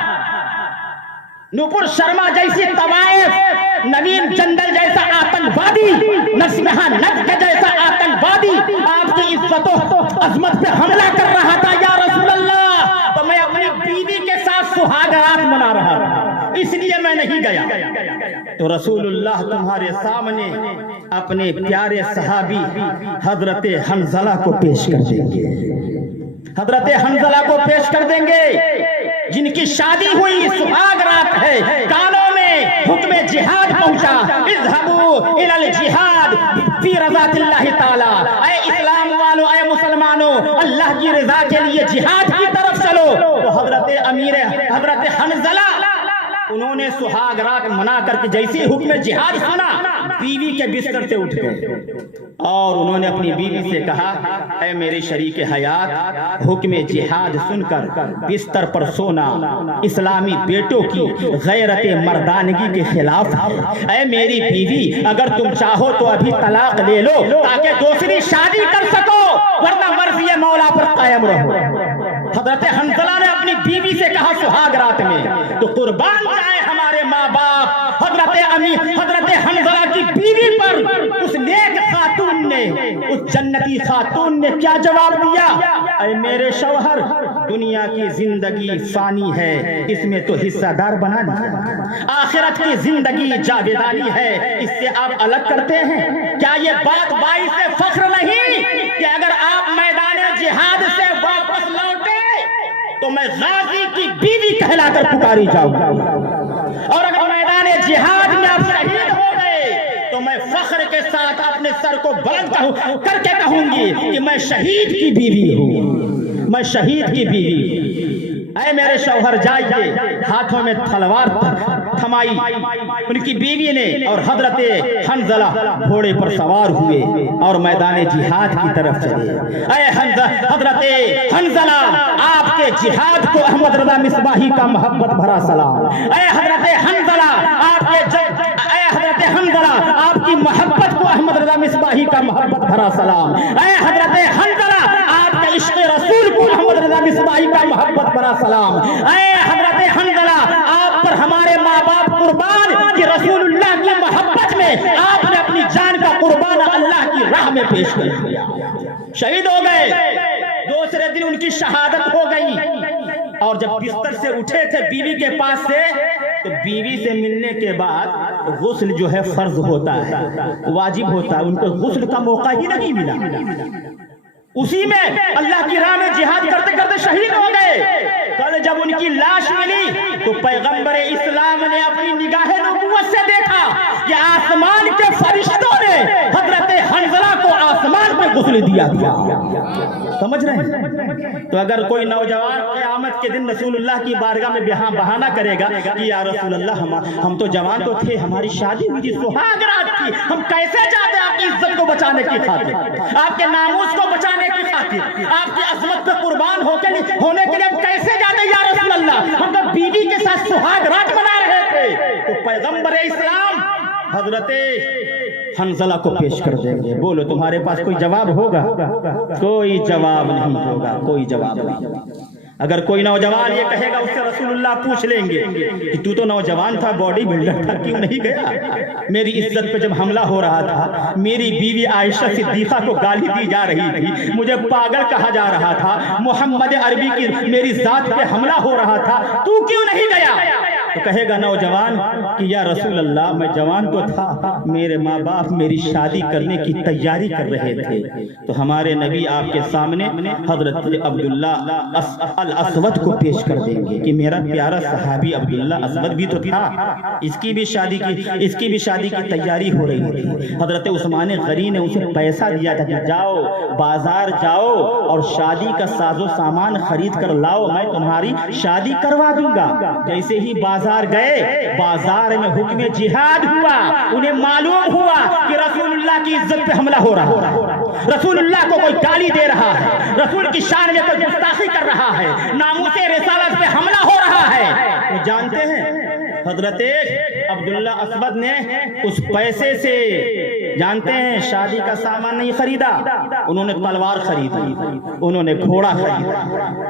نوپور شرما جیسی طوائف، نوین جندل جیسا آتنکوادی، نرسمہا نگ جیسا آتنکوادی آپ کی عزت و عظمت پہ حملہ کر رہا تھا یا رسول اللہ، تو میں اپنی بیوی کے ساتھ سہاگرات منا رہا تھا، اس لیے میں نہیں گیا۔ تو رسول اللہ تمہارے سامنے اپنے پیارے صحابی حضرت حنظلہ کو پیش کر دیں گے، حضرت حنظلہ کو پیش کر دیں گے جن کی شادی ہوئی، سہاگ رات ہے، کانوں میں حکم جہاد پہنچا، اذهبوا الى الجہاد فی رضات اللہ تعالی، اے اسلام والو، اے مسلمانوں، اللہ کی رضا کے لیے جہاد کی طرف چلو۔ تو حضرت حنظلہ انہوں نے سہاگ رات منا کر کے جیسے حکم جہاد سنا، بیوی کے بستر سے اٹھ گئے اور انہوں نے اپنی بیوی سے کہا، اے میرے شریک حیات، حکم جہاد سن کر بستر پر سونا اسلامی بیٹوں کی غیرت مردانگی کے خلاف ہے۔ اے میری بیوی، اگر تم چاہو تو ابھی طلاق لے لو تاکہ دوسری شادی کر سکو، ورنہ مرضی مولا پر قائم رہو۔ حضرت حنظلہ نے اپنی بیوی سے کہا سہاگ رات میں، تو قربان جائے ہمارے ماں باپ، حضرت حنظلہ کی بیوی پر اس نیک خاتون نے، اس جنتی خاتون نے کیا جواب دیا؟ اے میرے شوہر، دنیا کی زندگی فانی ہے، اس میں تو حصہ دار بنا دیا، آخرت کی زندگی جاویدانی ہے، اس سے آپ الگ کرتے ہیں؟ کیا یہ بات باعث فخر نہیں کہ اگر آپ میدان جہاد سے واپس لوٹے تو میں غازی کی بیوی کہلا کر پکاری جاؤں گا، اور اگر میدان جہاد میں آپ شہید ہو گئے تو میں فخر کے ساتھ اپنے سر کو بلند کر کے کہوں گی کہ میں شہید کی بیوی ہوں، میں شہید کی بیوی ہوں۔ اے میرے شوہر جائیے، ہاتھوں میں تلوار تھمائی ان کی بیوی نے، اور حضرت حنظلہ گھوڑے پر سوار ہوئے اور میدان جہاد کی طرف چلے۔ اے حضرت حنظلہ، آپ کے جہاد کو احمد رضا مصباحی کا محبت بھرا سلام۔ اے حضرت حنظلہ، آپ کی محبت کو احمد رضا مصباحی کا محبت بھرا سلام۔ اے حضرت حنظلہ، آپ کے عشق رسول کو احمد رضا مصباحی کا محبت بھرا سلام۔ اے حضرت حنظلہ، آپ پر ہمارے ماں باپ قربان کہ رسول اللہ کی محبت میں آپ نے اپنی جان کا قربان اللہ کی راہ میں پیش کر دیا، شہید ہو گئے۔ دوسرے دن ان کی شہادت ہو گئی، اور جب بستر سے اٹھے تھے بیوی کے پاس سے، تو بیوی سے ملنے کے بعد غسل جو ہے فرض ہوتا ہے، واجب ہوتا ہے، ان کو غسل کا موقع ہی نہیں ملا، اسی میں اللہ کی راہ میں جہاد کرتے کرتے شہید ہو گئے۔ کل جب ان کی لاش ملی تو پیغمبر اسلام نے اپنی نگاہ نبوت سے دیکھا کہ آسمان کے فرشتوں نے حضرت حنظلہ کو آسمان پہ غسل دیا تھا۔ سمجھ رہے ہیں؟ تو اگر کوئی نوجوان قیامت کے دن رسول اللہ کی بارگاہ میں بہانہ کرے گا کہ یا رسول اللہ، ہم تو جوان تو تھے، ہماری شادی ہوئی تھی، سہاگ رات تھی، ہم کیسے جاتے آپ کی عزت کو بچانے کی خاطر، آپ کے ناموس کو بچانے کی خاطر، آپ کی عظمت پہ قربان ہونے کے لیے ہم کیسے جاتے یا رسول اللہ، ہم تو بیوی کے ساتھ سہاگ رات منا رہے تھے۔ تو پیغمبر اسلام حضرت حنظلہ کو پیش کر دیں گے۔ بولو تمہارے پاس کوئی جواب ہوگا؟ کوئی جواب نہیں ہوگا، کوئی جواب نہیں۔ اگر کوئی نوجوان یہ کہے گا، اس سے رسول اللہ پوچھ لیں گے کہ تو نوجوان تھا، باڈی بلڈر تھا، کیوں نہیں گیا؟ میری عزت پہ جب حملہ ہو رہا تھا، میری بیوی عائشہ صدیقہ کو گالی دی جا رہی تھی، مجھے پاگل کہا جا رہا تھا، محمد عربی کی میری ذات پہ حملہ ہو رہا تھا، تو کیوں نہیں گیا؟ تو کہے گا نوجوان کہ یا رسول اللہ، میں جوان تو تھا، میرے ماں باپ میری شادی کرنے کی تیاری کر رہے تھے، تو ہمارے نبی آپ کے سامنے حضرت عبداللہ الاسود کو پیش کر دیں گے کہ میرا پیارا صحابی عبداللہ اسود بھی تو تھا، اس کی بھی شادی کی تیاری ہو رہی تھی۔ حضرت عثمان غنی نے اسے پیسہ دیا تھا کہ جاؤ بازار جاؤ اور شادی کا ساز و سامان خرید کر لاؤ، میں تمہاری شادی کروا دوں گا۔ جیسے ہی بازار گئے، بازار میں حکم جہاد ہوا، انہیں معلوم ہوا کہ رسول اللہ کی عزت پہ حملہ ہو رہا ہے، رسول اللہ کو کوئی گالی دے رہا ہے، رسول کی شان میں کوئی گستاخی کر رہا ہے، ناموس رسالت پہ حملہ ہو رہا ہے۔ وہ جانتے ہیں حضرت عبداللہ اسود نے اس پیسے سے، جانتے ہیں، شادی کا سامان نہیں خریدا، انہوں نے تلوار خریدی، انہوں نے گھوڑا خریدا،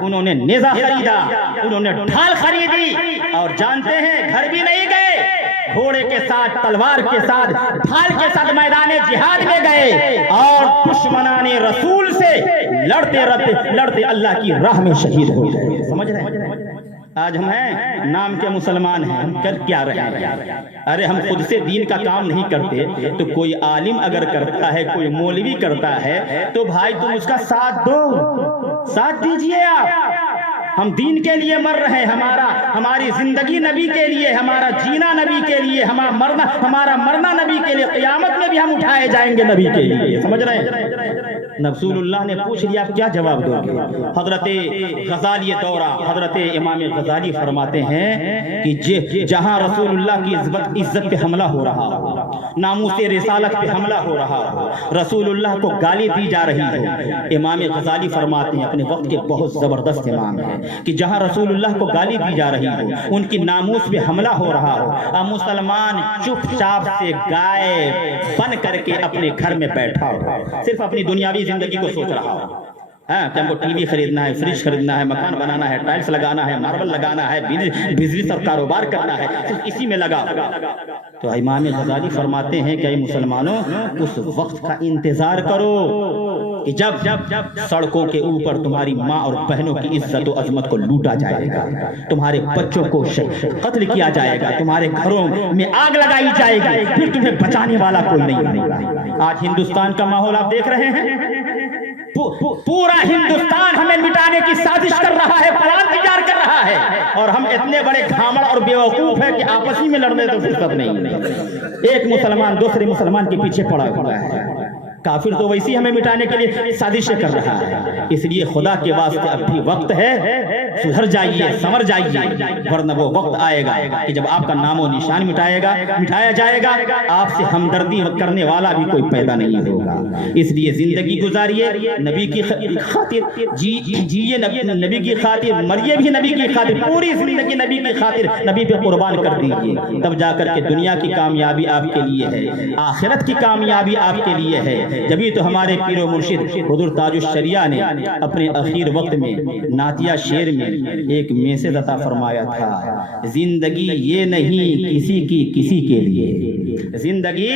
انہوں نے نیزہ خریدا، انہوں نے ڈھال خریدی، اور جانتے ہیں گھر بھی نہیں گئے، گھوڑے کے ساتھ، تلوار کے ساتھ، ڈھال کے ساتھ میدان جہاد میں گئے اور دشمنان رسول سے لڑتے اللہ کی راہ میں شہید ہو گئے۔ سمجھ رہے ہیں؟ آج ہم ہیں نام کے مسلمان ہیں، ہم کر کیا رہے ہیں؟ ارے ہم خود سے دین کا کام نہیں کرتے تو کوئی عالم اگر کرتا ہے، کوئی مولوی کرتا ہے تو بھائی تم اس کا ساتھ دو، ساتھ دیجئے آپ۔ ہم دین کے لیے مر رہے ہیں، ہماری زندگی نبی کے لیے، ہمارا جینا نبی کے لیے، ہمارا مرنا نبی کے لیے، قیامت میں بھی ہم اٹھائے جائیں گے نبی کے لیے۔ سمجھ رہے ہیں؟ رسول اللہ نے پوچھ لیا آپ کیا جواب دو گے؟ حضرت غزالی دورہ، حضرت امام غزالی فرماتے ہیں کہ جہاں رسول اللہ کی عزت پہ حملہ ہو رہا ہو، ناموس رسالت پہ حملہ ہو رہا ہو، رسول اللہ کو گالی دی جا رہی ہو، امام غزالی فرماتے ہیں، اپنے وقت کے بہت زبردست امام ہیں، کہ جہاں رسول اللہ کو گالی دی جا رہی ہو، ان کی ناموس پہ حملہ ہو رہا ہو، اور مسلمان چپ چاپ سے گائے بن کر کے اپنے گھر میں بیٹھا ہو، صرف اپنی دنیاوی زندگی کو سوچ رہا ہو، کہ ہم کو ٹی وی خریدنا ہے، فریج خریدنا ہے، مکان بنانا ہے، ٹائلز لگانا ہے، ماربل لگانا ہے، بزنس اور کاروبار کرنا ہے، صرف اسی میں لگا۔ تو امام غزالی فرماتے ہیں کہ اے مسلمانوں، اس وقت کا انتظار کرو کہ جب سڑکوں کے اوپر تمہاری ماں اور بہنوں کی عزت و عظمت کو لوٹا جائے گا، تمہارے بچوں کو قتل کیا جائے گا، تمہارے گھروں میں آگ لگائی جائے گی، پھر تمہیں بچانے والا کوئی نہیں ہوگا۔ آج ہندوستان کا ماحول آپ دیکھ رہے ہیں، پورا ہندوستان ہمیں مٹانے کی سازش کر رہا ہے، پلان تیار کر رہا ہے، اور ہم اتنے بڑے گھامڑ اور بیوقوف ہیں کہ آپس ہی میں لڑنے تو فرصت نہیں ہے۔ ایک مسلمان دوسرے مسلمان کے پیچھے پڑا ہوا ہے، کافر تو ویسی ہمیں مٹانے کے لیے سازشیں کر رہا ہے۔ اس لیے خدا کے واسطے اب بھی وقت ہے، سدھر جائیے، سمر جائیے، ورنہ وہ وقت آئے گا کہ جب آپ کا نام و نشان مٹایا جائے گا، آپ سے ہمدردی کرنے والا بھی کوئی پیدا نہیں ہوگا۔ اس لیے زندگی گزاریے نبی کی خاطر، جیے نبی کی خاطر، مریے بھی نبی کی خاطر، پوری زندگی نبی کی خاطر نبی پہ قربان کر دیجیے، تب جا کر کے دنیا کی کامیابی آپ کے لیے ہے، آخرت کی کامیابی آپ کے لیے ہے۔ جبھی تو ہمارے پیر و مرشد حضور تاج الشریعہ نے اپنے اخیر وقت میں نعتیہ شعر میں ایک میسج عطا فرمایا تھا، زندگی یہ نہیں کسی کی کسی کے لیے، زندگی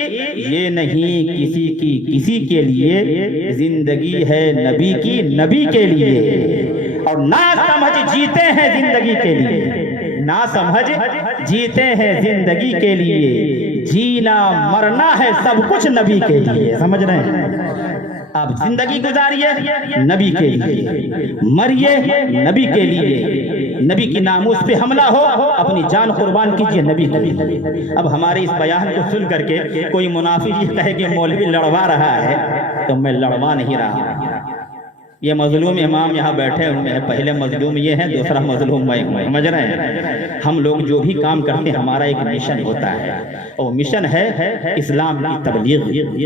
یہ نہیں کسی کی کسی کے لیے، زندگی ہے نبی کی نبی کے لیے، اور نہ سمجھ جیتے ہیں زندگی کے لیے، نہ سمجھ جیتے ہیں زندگی کے لیے، جینا مرنا ہے سب کچھ نبی کے لیے۔ سمجھ رہے ہیں؟ آپ زندگی گزاریے نبی کے لیے، مریے نبی کے لیے، نبی کی ناموس پہ حملہ ہو اپنی جان قربان کیجیے نبی کے لیے۔ اب ہمارے اس بیان کو سن کر کے کوئی منافق یہ کہے کہ مولوی لڑوا رہا ہے، تو میں لڑوا نہیں رہا۔ یہ مظلوم امام یہاں بیٹھے ہوئے ہیں، پہلے مظلوم یہ ہے، دوسرا مظلوم میں ہوں۔ سمجھ رہے ہیں؟ ہم لوگ جو بھی کام کرتے ہیں ہمارا ایک مشن ہوتا ہے، اور مشن ہے اسلام کی تبلیغ،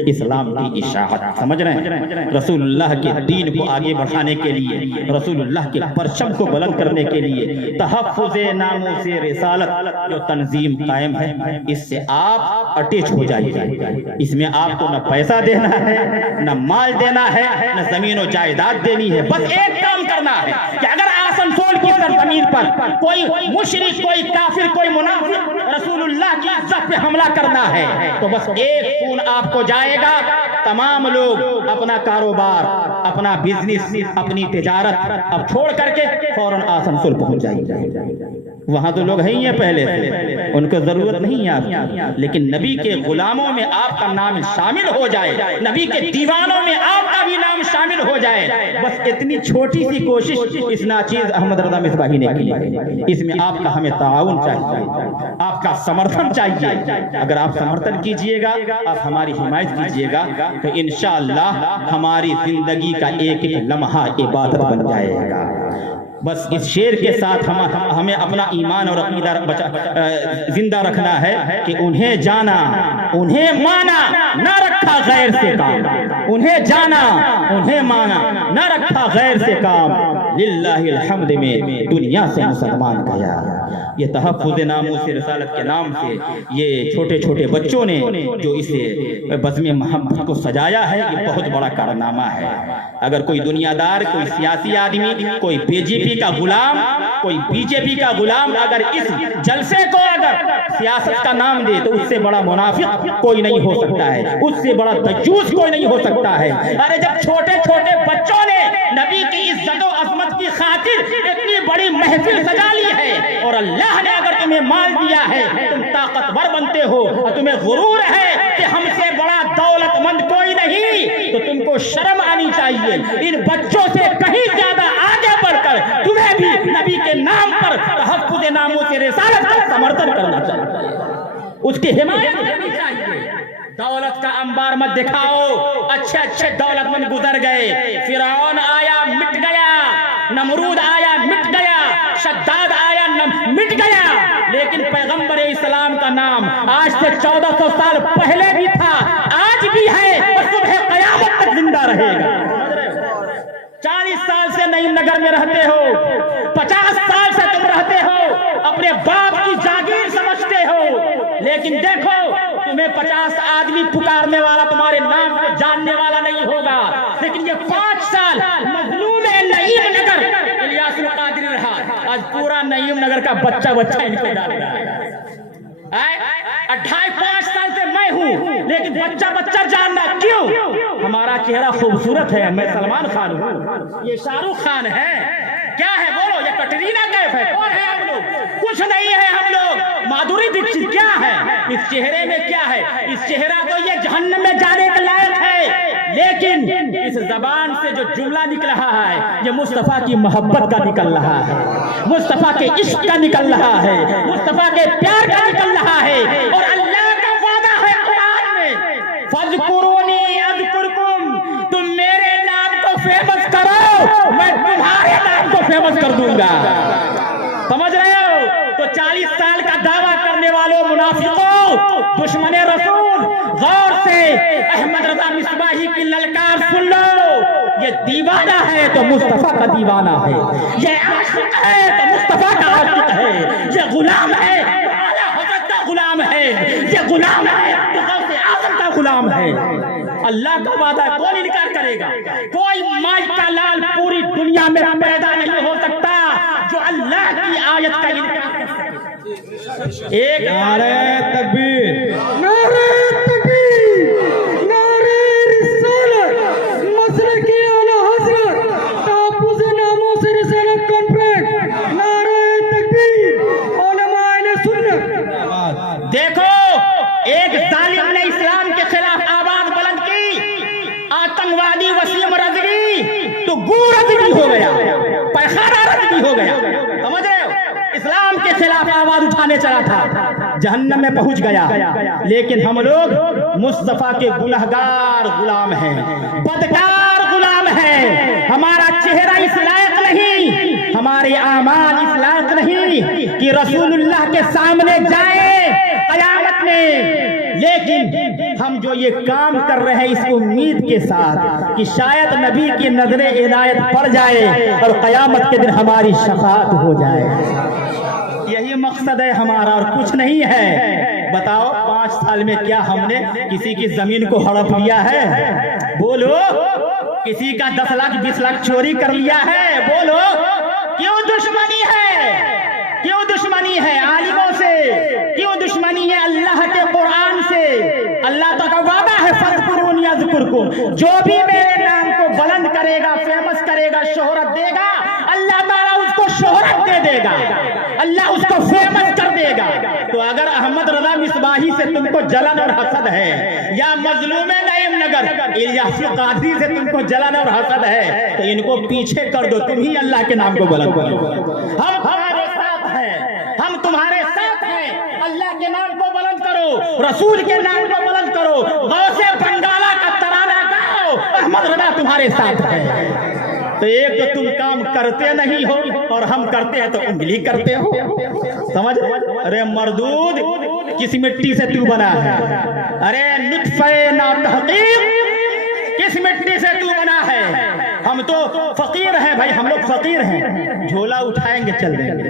اسلام کی اشاعت۔ سمجھ رہے ہیں؟ رسول اللہ کے دین کو آگے بڑھانے کے لیے، رسول اللہ کے پرچم کو بلند کرنے کے لیے، تحفظ ناموس رسالت جو تنظیم قائم ہے، اس سے آپ اٹیچ ہو جائیے۔ اس میں آپ کو نہ پیسہ دینا ہے، نہ مال دینا ہے، نہ زمین و جائیداد دینی ہے، بس ایک کام کرنا ہے کہ اگر آسنسول کی سرزمین پر کوئی مشرک، کوئی کافر، کوئی منافق رسول اللہ کی عزت پہ حملہ کرنا ہے تو بس ایک فون آپ کو جائے گا، تمام لوگ اپنا کاروبار، اپنا بزنس، اپنی تجارت اب چھوڑ کر کے فوراً آسنسول پہنچ جائیں گے۔ وہاں تو لوگ ہیں ہی ہیں پہلے سے، ان کو ضرورت نہیں ہے آپ کی، لیکن نبی کے غلاموں میں آپ کا نام شامل ہو جائے، نبی کے دیوانوں میں آپ کا بھی نام شامل ہو جائے، بس اتنی چھوٹی سی کوشش اس ناچیز احمد رضا مصباحی نے کی ہے۔ اس میں آپ کا ہمیں تعاون چاہیے، آپ کا سمرتھن چاہیے۔ اگر آپ سمرتھن کیجئے گا، آپ ہماری حمایت کیجئے گا، تو انشاءاللہ ہماری زندگی کا ایک ایک لمحہ عبادت بن جائے گا۔ بس اس شعر کے ساتھ ہمیں اپنا ایمان اور عقیدہ زندہ رکھنا ہے کہ انہیں جانا انہیں مانا نہ رکھا غیر سے کام، انہیں جانا انہیں مانا نہ رکھا غیر سے کام، للہ الحمد میں دنیا سے مسلمان گیا۔ یہ تحفظ ناموس رسالت کے نام سے یہ چھوٹے چھوٹے بچوں نے جو اسے بزم محمد کو سجایا ہے، یہ بہت بڑا کارنامہ ہے۔ اگر کوئی دنیا دار، کوئی سیاسی آدمی، کوئی بی جے پی کا غلام، کوئی بی جے پی کا غلام اگر اس جلسے کو اگر سیاست کا نام دے تو اس سے بڑا منافق کوئی نہیں ہو سکتا ہے، اس سے بڑا دجوس کوئی نہیں ہو سکتا ہے۔ ارے جب چھوٹے چھوٹے بچوں نے نبی کی عزت و عظمت کی خاطر اتنی بڑی محفل سجا لی ہے، اور اللہ نے اگر تمہیں مال دیا ہے، تم طاقتور بنتے ہو اور تمہیں غرور ہے کہ ہم سے بڑا دولت مند کوئی نہیں، تو تم کو شرم آنی چاہیے۔ ان بچوں سے کہیں زیادہ آگے بڑھ کر تمہیں بھی نبی کے نام پر تحفظ ناموس رسالت کا سمرتھن کرنا چاہیے، اس کی حمایت کرنی چاہیے۔ دولت کا انبار مت دکھاؤ، اچھے اچھے دولت مند گزر گئے، فرعون آیا مٹ گیا، نمرود آیا مٹ گیا، شداد آیا مٹ گیا، لیکن پیغمبر اسلام کا نام آج سے 1400 سال پہلے بھی تھا، آج بھی ہے اور صبح قیامت تک زندہ رہے گا۔ 40 سال سے نعیم نگر میں رہتے ہو، 50 سال سے تم رہتے ہو، اپنے باپ کی جاگیر سمجھتے ہو، لیکن دیکھو تمہیں 50 آدمی پکارنے والا تمہارے نام کو جاننے والا نہیں ہوگا، لیکن یہ 5 سال مظلوم نعیم نگر الیاس القادری رہا، آج پورا نعیم نگر کا بچہ ان کو ڈال رہا ہے۔ 2.5 سال سے میں ہوں، لیکن بچہ جاننا کیوں؟ ہمارا چہرہ خوبصورت ہے، میں سلمان خان ہوں، یہ شاہ رخ خان ہے، کیا ہے بولو؟ یہ کٹرینہ کیف ہے، کون ہے ہم لوگ؟ کچھ نہیں ہے ہم لوگ۔ مادھوری دیکشت کیا ہے؟ اس چہرے میں کیا ہے؟ اس چہرہ تو یہ جہنم میں جانے کے لائق ہے، لیکن اس زبان سے جو جملہ نکل رہا ہے یہ مصطفیٰ کی محبت کا نکل رہا ہے، مصطفیٰ کے عشق کا نکل رہا ہے، مصطفیٰ کے پیار کا نکل رہا ہے، اور اللہ کا وعدہ ہے قرآن میں، فَاذْكُرُونِي أَذْكُرْكُمْ، تم میرے نام کو فیمس کرو، میں تمہارے نام کو فیمس کر دوں گا۔ سمجھ رہے ہو؟ تو 40 سال کا دعویٰ کرنے والوں منافقوں، دشمن رسول، غور سے احمد رضا مصباحی کی للکار سن لو۔ یہ دیوانہ ہے تو مصطفیٰ کا دیوانہ ہے، یہ عاشق ہے تو مصطفیٰ کا عاشق ہے، یہ غلام ہے تو اعلیٰ حضرت کا غلام ہے، یہ غلام ہے تو غوث اعظم کا غلام ہے۔ اللہ کا وعدہ کون انکار کرے گا؟ کوئی مائی کا لال پوری دنیا میں پیدا نہیں ہو سکتا جو اللہ کی آیت کا انکار کر سکے۔ ایک نعرہ تکبیر، نعرہ تکبیر، نعرہ رسالت، مسلکی اعلیٰ حضرت، تحفظ ناموس رسالت کانفرنس، نعرہ تکبیر، علماء اہل سنت۔ دیکھو ایک ظالم نے اسلام کے خلاف آواز بلند کی، آتنکوادی وسیم رضوی تو گو رضوی ہو گیا، پیخانہ رضوی ہو گیا، سمجھ رہے ہو؟ اسلام کے خلاف آواز اٹھانے چلا تھا، جہنم میں پہنچ گیا، لیکن ہم لوگ مصطفیٰ کے گنہگار غلام ہیں، بدکار غلام ہیں۔ ہمارا چہرہ اس لائق نہیں، ہمارے اعمال اس لائق نہیں کہ رسول اللہ کے سامنے جائیں قیامت میں، لیکن ہم جو یہ کام کر رہے ہیں اس امید کے ساتھ کہ شاید نبی کی نظر عنایت پڑ جائے اور قیامت کے دن ہماری شفاعت ہو جائے، یہی مقصد ہے ہمارا اور کچھ نہیں ہے۔ بتاؤ 5 سال میں کیا ہم نے کسی کی زمین کو ہڑپ لیا ہے؟ بولو۔ کسی کا 10 لاکھ 20 لاکھ چوری کر لیا ہے؟ بولو۔ کیوں دشمنی ہے؟ کیوں دشمنی ہے عالموں سے؟ کیوں دشمنی ہے اللہ کے قرآن سے؟ اللہ کا وعدہ ہے فَاذْكُرُونِي أَذْكُرْكُمْ، جو بھی میرے نام کو بلند کرے گا، فیمس کرے گا، شہرت دے گا، اللہ تعالیٰ اس کو شہرت دے دے گا، اللہ اس کو فیمس کر دے گا۔ تو اگر احمد رضا مصباحی سے تم کو جلن اور حسد ہے، یا مظلوم نعیم نگر الیاس القادری سے تم کو جلن اور حسد ہے، تو ان کو پیچھے کر دو، تم ہی اللہ کے نام کو بلند کرو۔ ہم ہمارے ساتھ ہیں، ہم تمہارے ساتھ ہیں، اللہ کے نام کو بلند کرو، رسول کے نام کو بلند کرو، غوث بنگالہ کا ترانہ گاؤ، احمد رضا تمہارے ساتھ ہے۔ تو ایک تو تم کام کرتے نہیں ہو اور ہم کرتے ہیں تو انگلی کرتے ہو، سمجھ؟ ارے مردود کس مٹی سے تو بنا ہے؟ ارے نطفے ناتحقیق کس مٹی سے تو بنا ہے؟ ہم تو فقیر ہیں بھائی، ہم لوگ فقیر ہیں، جھولا اٹھائیں گے چل دیں گے،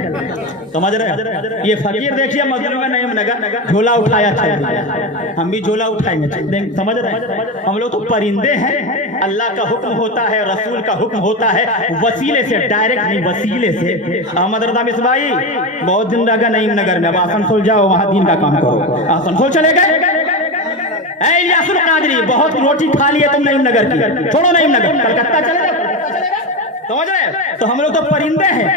سمجھ رہے؟ یہ فقیر دیکھیے مظلوم نعیم نگر جھولا اٹھایا چل دیں، ہم بھی جھولا اٹھائیں گے چل دیں گے، سمجھ رہے؟ ہم لوگ تو پرندے ہیں، اللہ کا حکم ہوتا ہے، رسول کا حکم ہوتا ہے، وسیلے سے، ڈائریکٹ نہیں، وسیلے سے۔ احمد رضا مصباحی بہت دن رہا نعیم نگر میں، اب آسنسول جاؤ، وہاں دین کا کام کرو، آسنسول چلے گئے۔ اے الیاس القادری بہت روٹی کھا لی ہے تم نعیم نگر کی، چھوڑو نعیم نگر، کلکتہ چلے جاؤ، سمجھ رہے؟ تو ہم لوگ تو پرندے ہیں،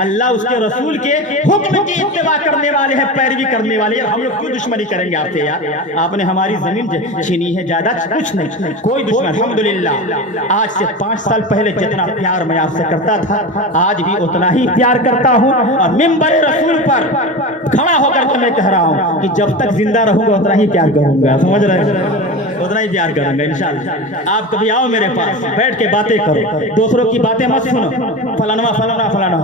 اللہ اس کے رسول کے حکم کی اتباع کرنے والے ہیں، پیروی کرنے والے ہیں، ہم لوگ کیوں دشمنی کریں گے آپ سے یار؟ آپ نے ہماری زمین چھینی ہے، زیادہ کچھ نہیں، کوئی دشمن، الحمدللہ آج سے 5 سال پہلے جتنا پیار میں آپ سے کرتا تھا آج بھی اتنا ہی پیار کرتا ہوں، اور منبر رسول پر کھڑا ہو کر کے میں کہہ رہا ہوں کہ جب تک زندہ رہوں گا اتنا ہی پیار کروں گا، سمجھ رہے ہیں؟ اتنا ہی پیار کروں گا انشاءاللہ۔ آپ کبھی آؤ میرے پاس، بیٹھ کے باتیں کرو، دوسروں کی باتیں مت سنو، فلانا فلانا فلانا،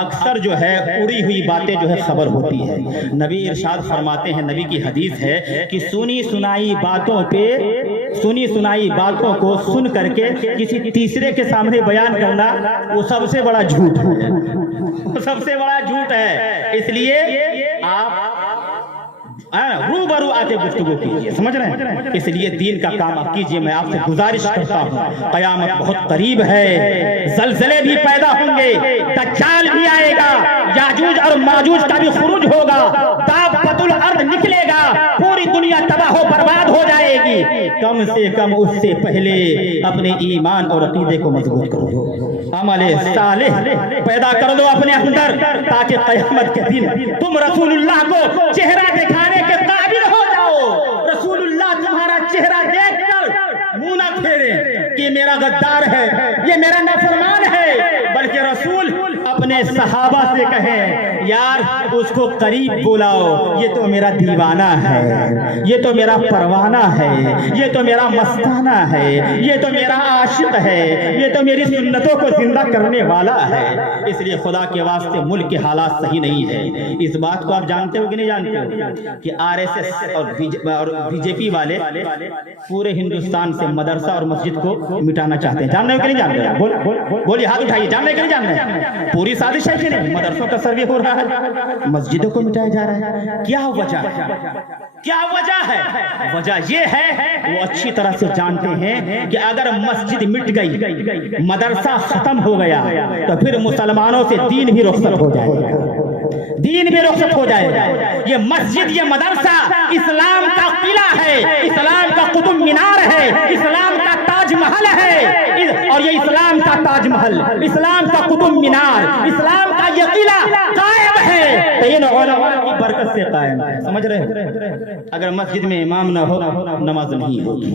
اکثر جو ہے اڑی ہوئی باتیں جو ہے خبر ہوتی ہے۔ نبی ارشاد فرماتے ہیں، نبی کی حدیث ہے کہ سنی سنائی باتوں کو سن کر کے کسی تیسرے کے سامنے بیان کرنا وہ سب سے بڑا جھوٹ ہے، وہ سب سے بڑا جھوٹ ہے۔ اس لیے آپ روبرو آتے گفتگو کیجئے، سمجھ رہے ہیں؟ اس لیے دین کا کام آپ کیجئے، میں آپ سے گزارش کرتا ہوں، قیامت بہت قریب ہے، زلزلے بھی پیدا ہوں گے، دجال بھی آئے گا، یاجوج اور ماجوج کا بھی خروج ہوگا، دابۃ الارض نکلے گا، پوری دنیا تباہ و برباد ہو جائے گی۔ کم سے کم اس سے پہلے اپنے ایمان اور عقیدے کو مضبوط کر دو، عمل صالح پیدا کر دو اپنے اندر، تاکہ قیامت کے دن تم رسول اللہ کو چہرہ دکھانے کے قابل ہو جاؤ، رسول اللہ تمہارا چہرہ دیکھ کر منہ نہ پھیرے کہ میرا غدار ہے، یہ میرا نافرمان ہے، بلکہ رسول اپنے صحابہ سے کہے یار اس کو قریب بلاؤ، یہ تو میرا دیوانہ ہے، یہ تو میرا پروانہ ہے، یہ تو میرا مستانہ ہے، یہ تو میرا عاشق ہے، یہ تو میری سنتوں کو زندہ کرنے والا ہے۔ اس لیے خدا کے واسطے ملک کے حالات صحیح نہیں ہے، اس بات کو آپ جانتے ہو کہ نہیں جانتے ہو کہ RSS اور بی جے پی والے پورے ہندوستان سے مدرسہ اور مسجد کو مٹانا چاہتے ہیں، جاننے ہو کہ نہیں جانتے؟ بولیے ہاتھ اٹھائیے، جاننے کہ نہیں جاننے؟ پوری سازش ہے کہ نہیں؟ مدرسوں کا سروے ہو رہا ہے، مسجدوں کو مٹایا جا رہا ہے، کیا وجہ ہے؟ وجہ یہ ہے وہ اچھی طرح سے جانتے ہیں کہ اگر مسجد مٹ گئی، مدرسہ ختم ہو گیا تو پھر مسلمانوں سے دین بھی رخصت ہو جائے گا، دین بھی رخصت ہو جائے گا۔ یہ مسجد، یہ مدرسہ اسلام کا قلعہ ہے، اسلام کا قطب مینار ہے، اسلام کا تاج محل ہے، اور یہ اسلام کا تاج محل، اسلام کا قطب مینار، اسلام کا یہ قلعہ قائم ہے، تو ان علماء کی برکت سے قائم ہے، سمجھ رہے ہیں؟ اگر مسجد میں امام نہ ہو نماز نہیں ہوگی،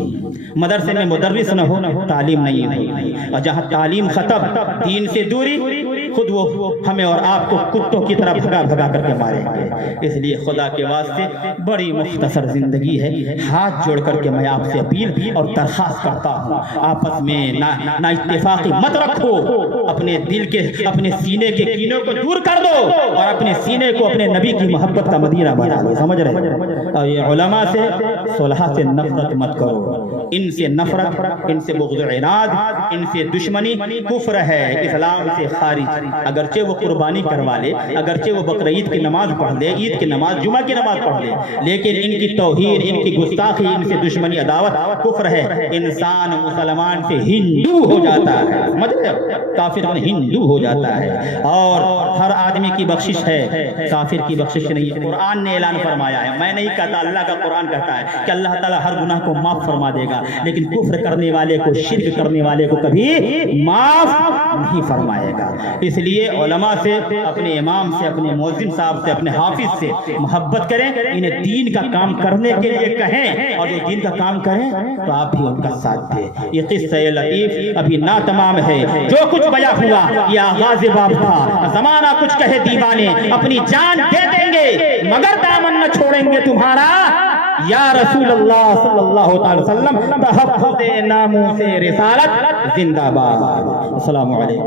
مدرسے میں مدرس نہ ہو تعلیم نہیں ہوگی، اور جہاں تعلیم ختم، دین سے دوری، خود وہ ہمیں اور آپ کو کتوں کی طرح بھگا کر کے ماریں گے۔ اس لیے خدا کے واسطے بڑی مختصر زندگی ہے، ہاتھ جوڑ کر کے میں آپ سے اپیل اور درخواست کرتا ہوں، آپس میں نہ اتفاقی مت رکھو، اپنے دل کے، اپنے سینے کے کینوں کو دور کر دو، اور اپنے سینے کو اپنے نبی کی محبت کا مدینہ بنا دو، سمجھ رہے ہیں؟ اور یہ علماء سے، صلحاء سے نفرت مت کرو، ان سے نفرت، ان سے بغض و عناد، ان سے دشمنی کفر ہے، اسلام سے خارج۔ اگرچہ وہ قربانی کروا لے، اگرچہ وہ بقرعید کی نماز پڑھ لے، عید کی نماز، جمعہ کی نماز پڑھ لے، لیکن ان کی توہین، ان کی گستاخی، ان سے دشمنی، عداوت کفر ہے۔ انسان مسلمان سے ہندو ہو جاتا ہے، سمجھ رہے ہو؟ کافر ہندو ہو جاتا ہے، اور ہر آدمی کی بخشش ہے، کافر کی بخشش نہیں ہے۔ قرآن نے اعلان فرمایا ہے، میں نہیں کہتا، اللہ کا قرآن کہتا ہے کہ اللہ تعالیٰ ہر گناہ کو معاف فرما دے گا، لیکن کفر کرنے والے کو، شرک کرنے والے کو کبھی معاف نہیں فرمائے گا۔ اس لیے علماء سے، اپنے امام سے، اپنے مؤذن صاحب سے، اپنے حافظ سے محبت کریں، انہیں دین کا کام کرنے کے لیے کہیں، اور جو دین کا کام کریں تو آپ بھی ان کا ساتھ دیں۔ یہ قصہ لطیف ابھی نہ تمام ہے، جو کچھ بیان ہوا یہ آغاز باب تھا، زمانہ کچھ کہے دیوانے اپنی جان دے دیں گے مگر دامن نہ چھوڑیں گے تمہارا، یا رسول اللہ صلی اللہ علیہ وسلم، تحفظ ناموس رسالت زندہ باد۔ السلام علیکم۔